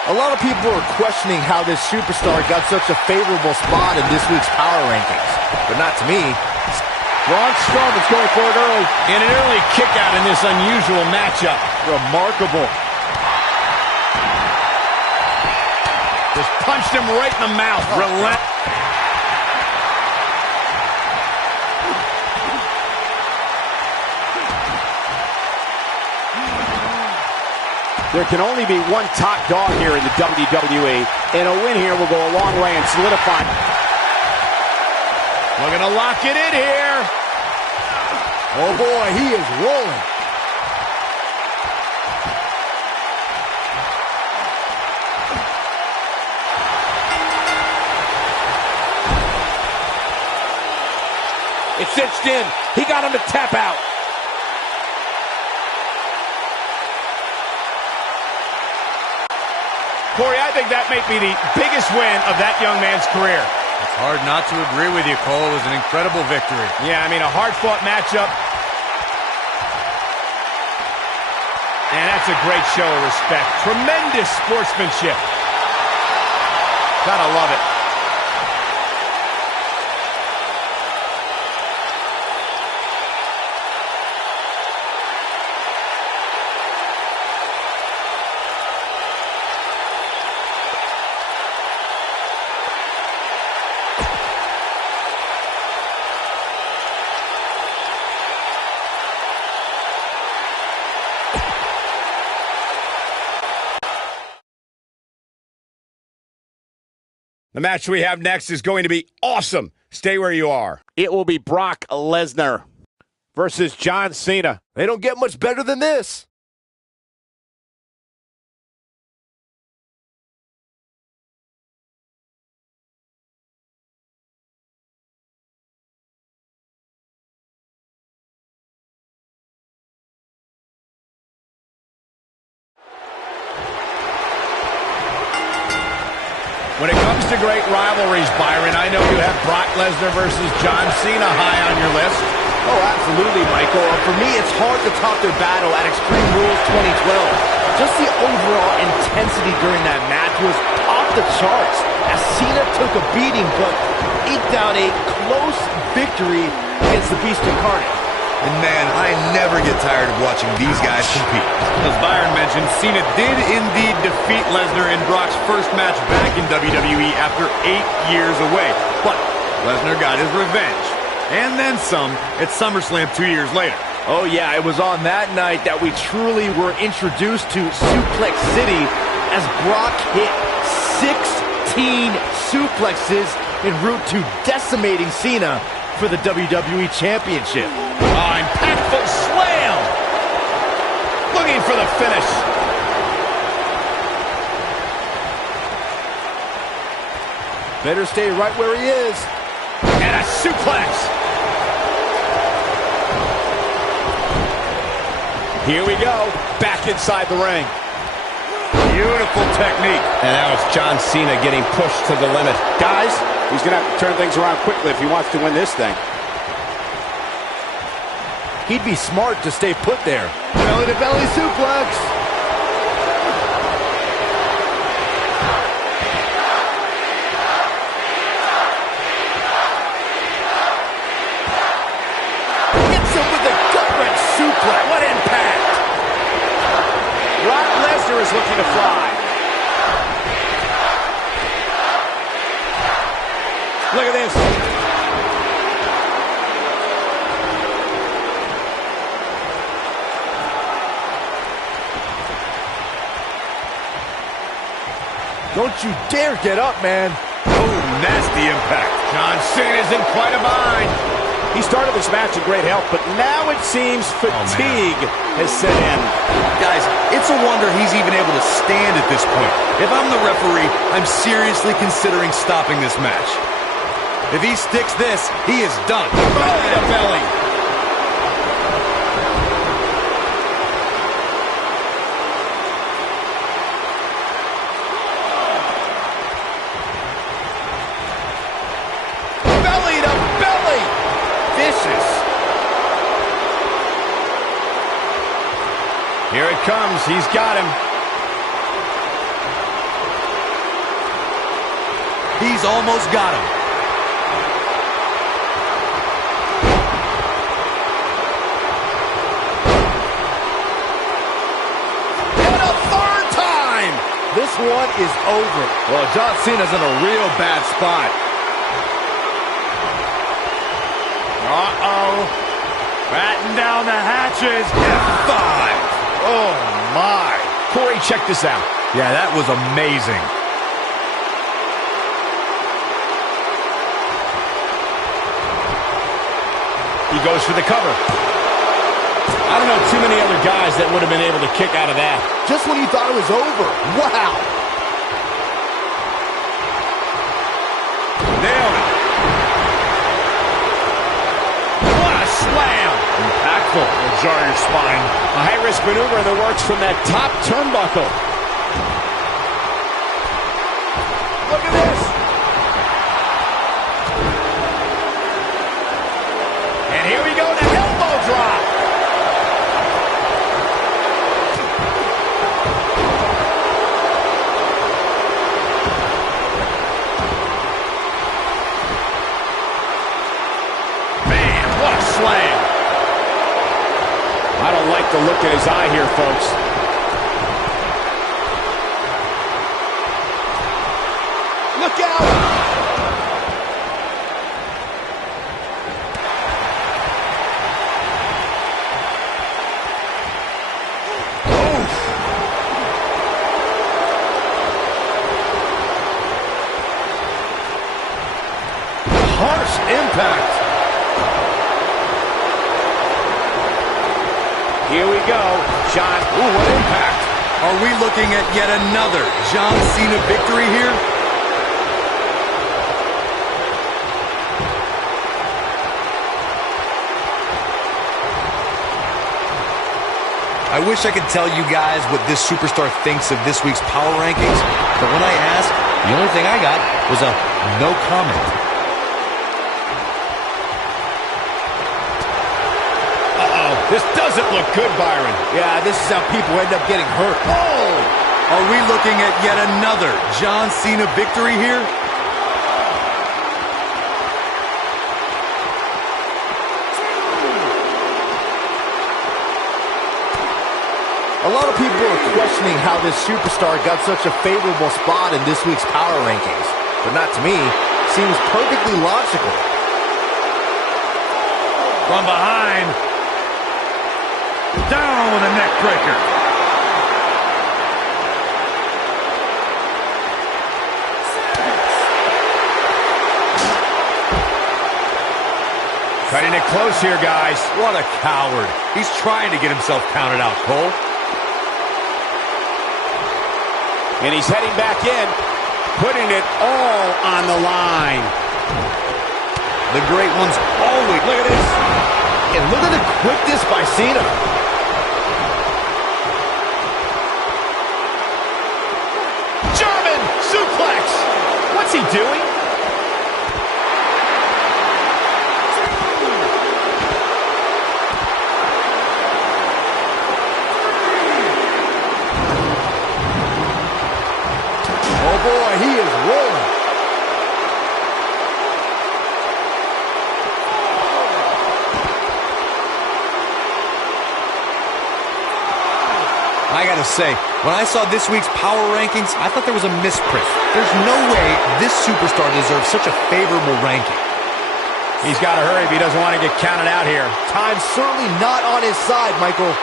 A lot of people are questioning how this superstar got such a favorable spot in this week's power rankings. But not to me. Braun Strowman's going for it early. And an early kick out in this unusual matchup. Remarkable. Just punched him right in the mouth. Relent. There can only be one top dog here in the WWE, and a win here will go a long way in solidifying. Looking to lock it in here. Oh boy, he is rolling. It's cinched in. He got him to tap out. Corey, I think that may be the biggest win of that young man's career. It's hard not to agree with you, Cole. It was an incredible victory. Yeah, I mean, a hard-fought matchup. And that's a great show of respect. Tremendous sportsmanship. Gotta love it. The match we have next is going to be awesome. Stay where you are. It will be Brock Lesnar versus John Cena. They don't get much better than this. When it comes to great rivalries, Byron, I know you have Brock Lesnar versus John Cena high on your list. Oh, absolutely, Michael. For me, it's hard to top their battle at Extreme Rules 2012. Just the overall intensity during that match was off the charts as Cena took a beating but eked out a close victory against the Beast Incarnate. And man, I never get tired of watching these guys compete. As Byron mentioned, Cena did indeed defeat Lesnar in Brock's first match back in WWE after 8 years away. But Lesnar got his revenge, and then some, at SummerSlam 2 years later. Oh yeah, it was on that night that we truly were introduced to Suplex City as Brock hit 16 suplexes en route to decimating Cena for the WWE Championship. Oh, impactful slam. Looking for the finish. Better stay right where he is. And a suplex. Here we go, back inside the ring. Beautiful technique. And now it's John Cena getting pushed to the limit. Guys, he's going to have to turn things around quickly if he wants to win this thing. He'd be smart to stay put there. Belly-to-belly suplex. Hits him with a gut-wrench suplex. What impact! Brock Lesnar is looking to fly. Look at this. Don't you dare get up, man. Oh, nasty impact. John Cena's in quite a bind. He started this match in great health, but now it seems fatigue has set in. Guys, it's a wonder he's even able to stand at this point. If I'm the referee, I'm seriously considering stopping this match. If he sticks this, he is done. Belly to belly. Belly to belly. Vicious. Here it comes. He's got him. He's almost got him. This one is over. Well, John Cena's in a real bad spot. Uh-oh. Batten down the hatches. F5. Oh, my. Corey, check this out. Yeah, that was amazing. He goes for the cover. I don't know too many other guys that would have been able to kick out of that. Just when you thought it was over. Wow. Nailed it. What a slam. Impactful. Will jar your spine. A high-risk maneuver in the works from that top turnbuckle. Look at this. And here we go, the elbow drop. Slam. I don't like the look in his eye here, folks. Look out! John. Ooh, what impact. Are we looking at yet another John Cena victory here? I wish I could tell you guys what this superstar thinks of this week's power rankings, but when I asked, the only thing I got was a no comment. Uh-oh, this doesn't look good, Byron. Yeah, this is how people end up getting hurt. Oh! Are we looking at yet another John Cena victory here? A lot of people are questioning how this superstar got such a favorable spot in this week's power rankings. But not to me. Seems perfectly logical. From behind. Down with a neck breaker. Cutting it close here, guys. What a coward. He's trying to get himself counted out, Cole. And he's heading back in, putting it all on the line. The great ones always. Look at this. And look at the quickness by Cena. German suplex. What's he doing? Oh boy, he is rolling. I gotta say, when I saw this week's power rankings, I thought there was a misprint. There's no way this superstar deserves such a favorable ranking. He's got to hurry if he doesn't want to get counted out here. Time's certainly not on his side, Michael.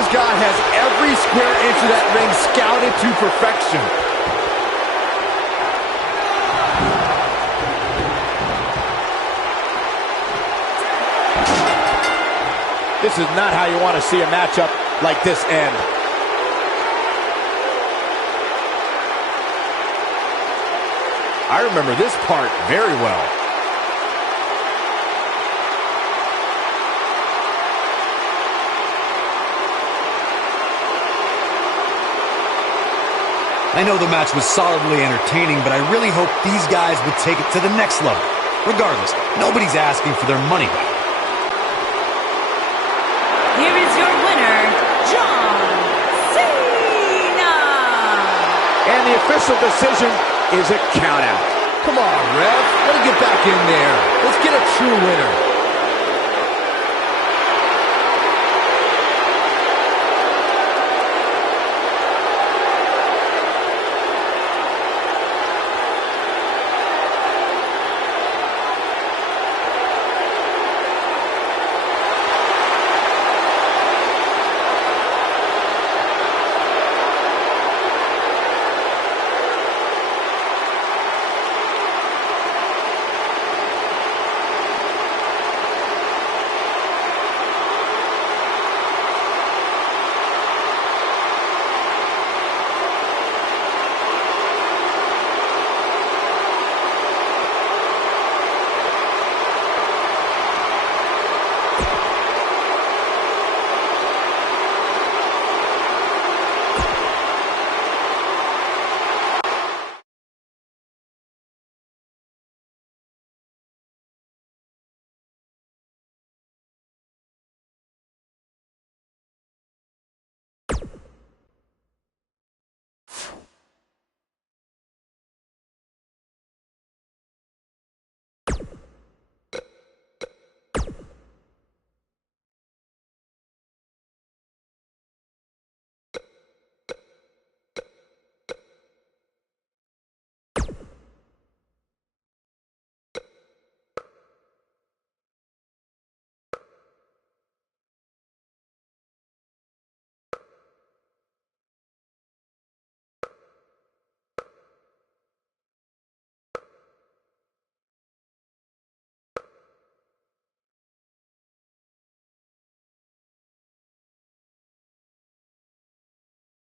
This guy has every square inch of that ring scouted to perfection. This is not how you want to see a matchup like this end. I remember this part very well. I know the match was solidly entertaining, but I really hope these guys would take it to the next level. Regardless, nobody's asking for their money back. Here is your winner, John Cena. And the official decision is a countout. Come on, Rev. Let him get back in there. Let's get a true winner.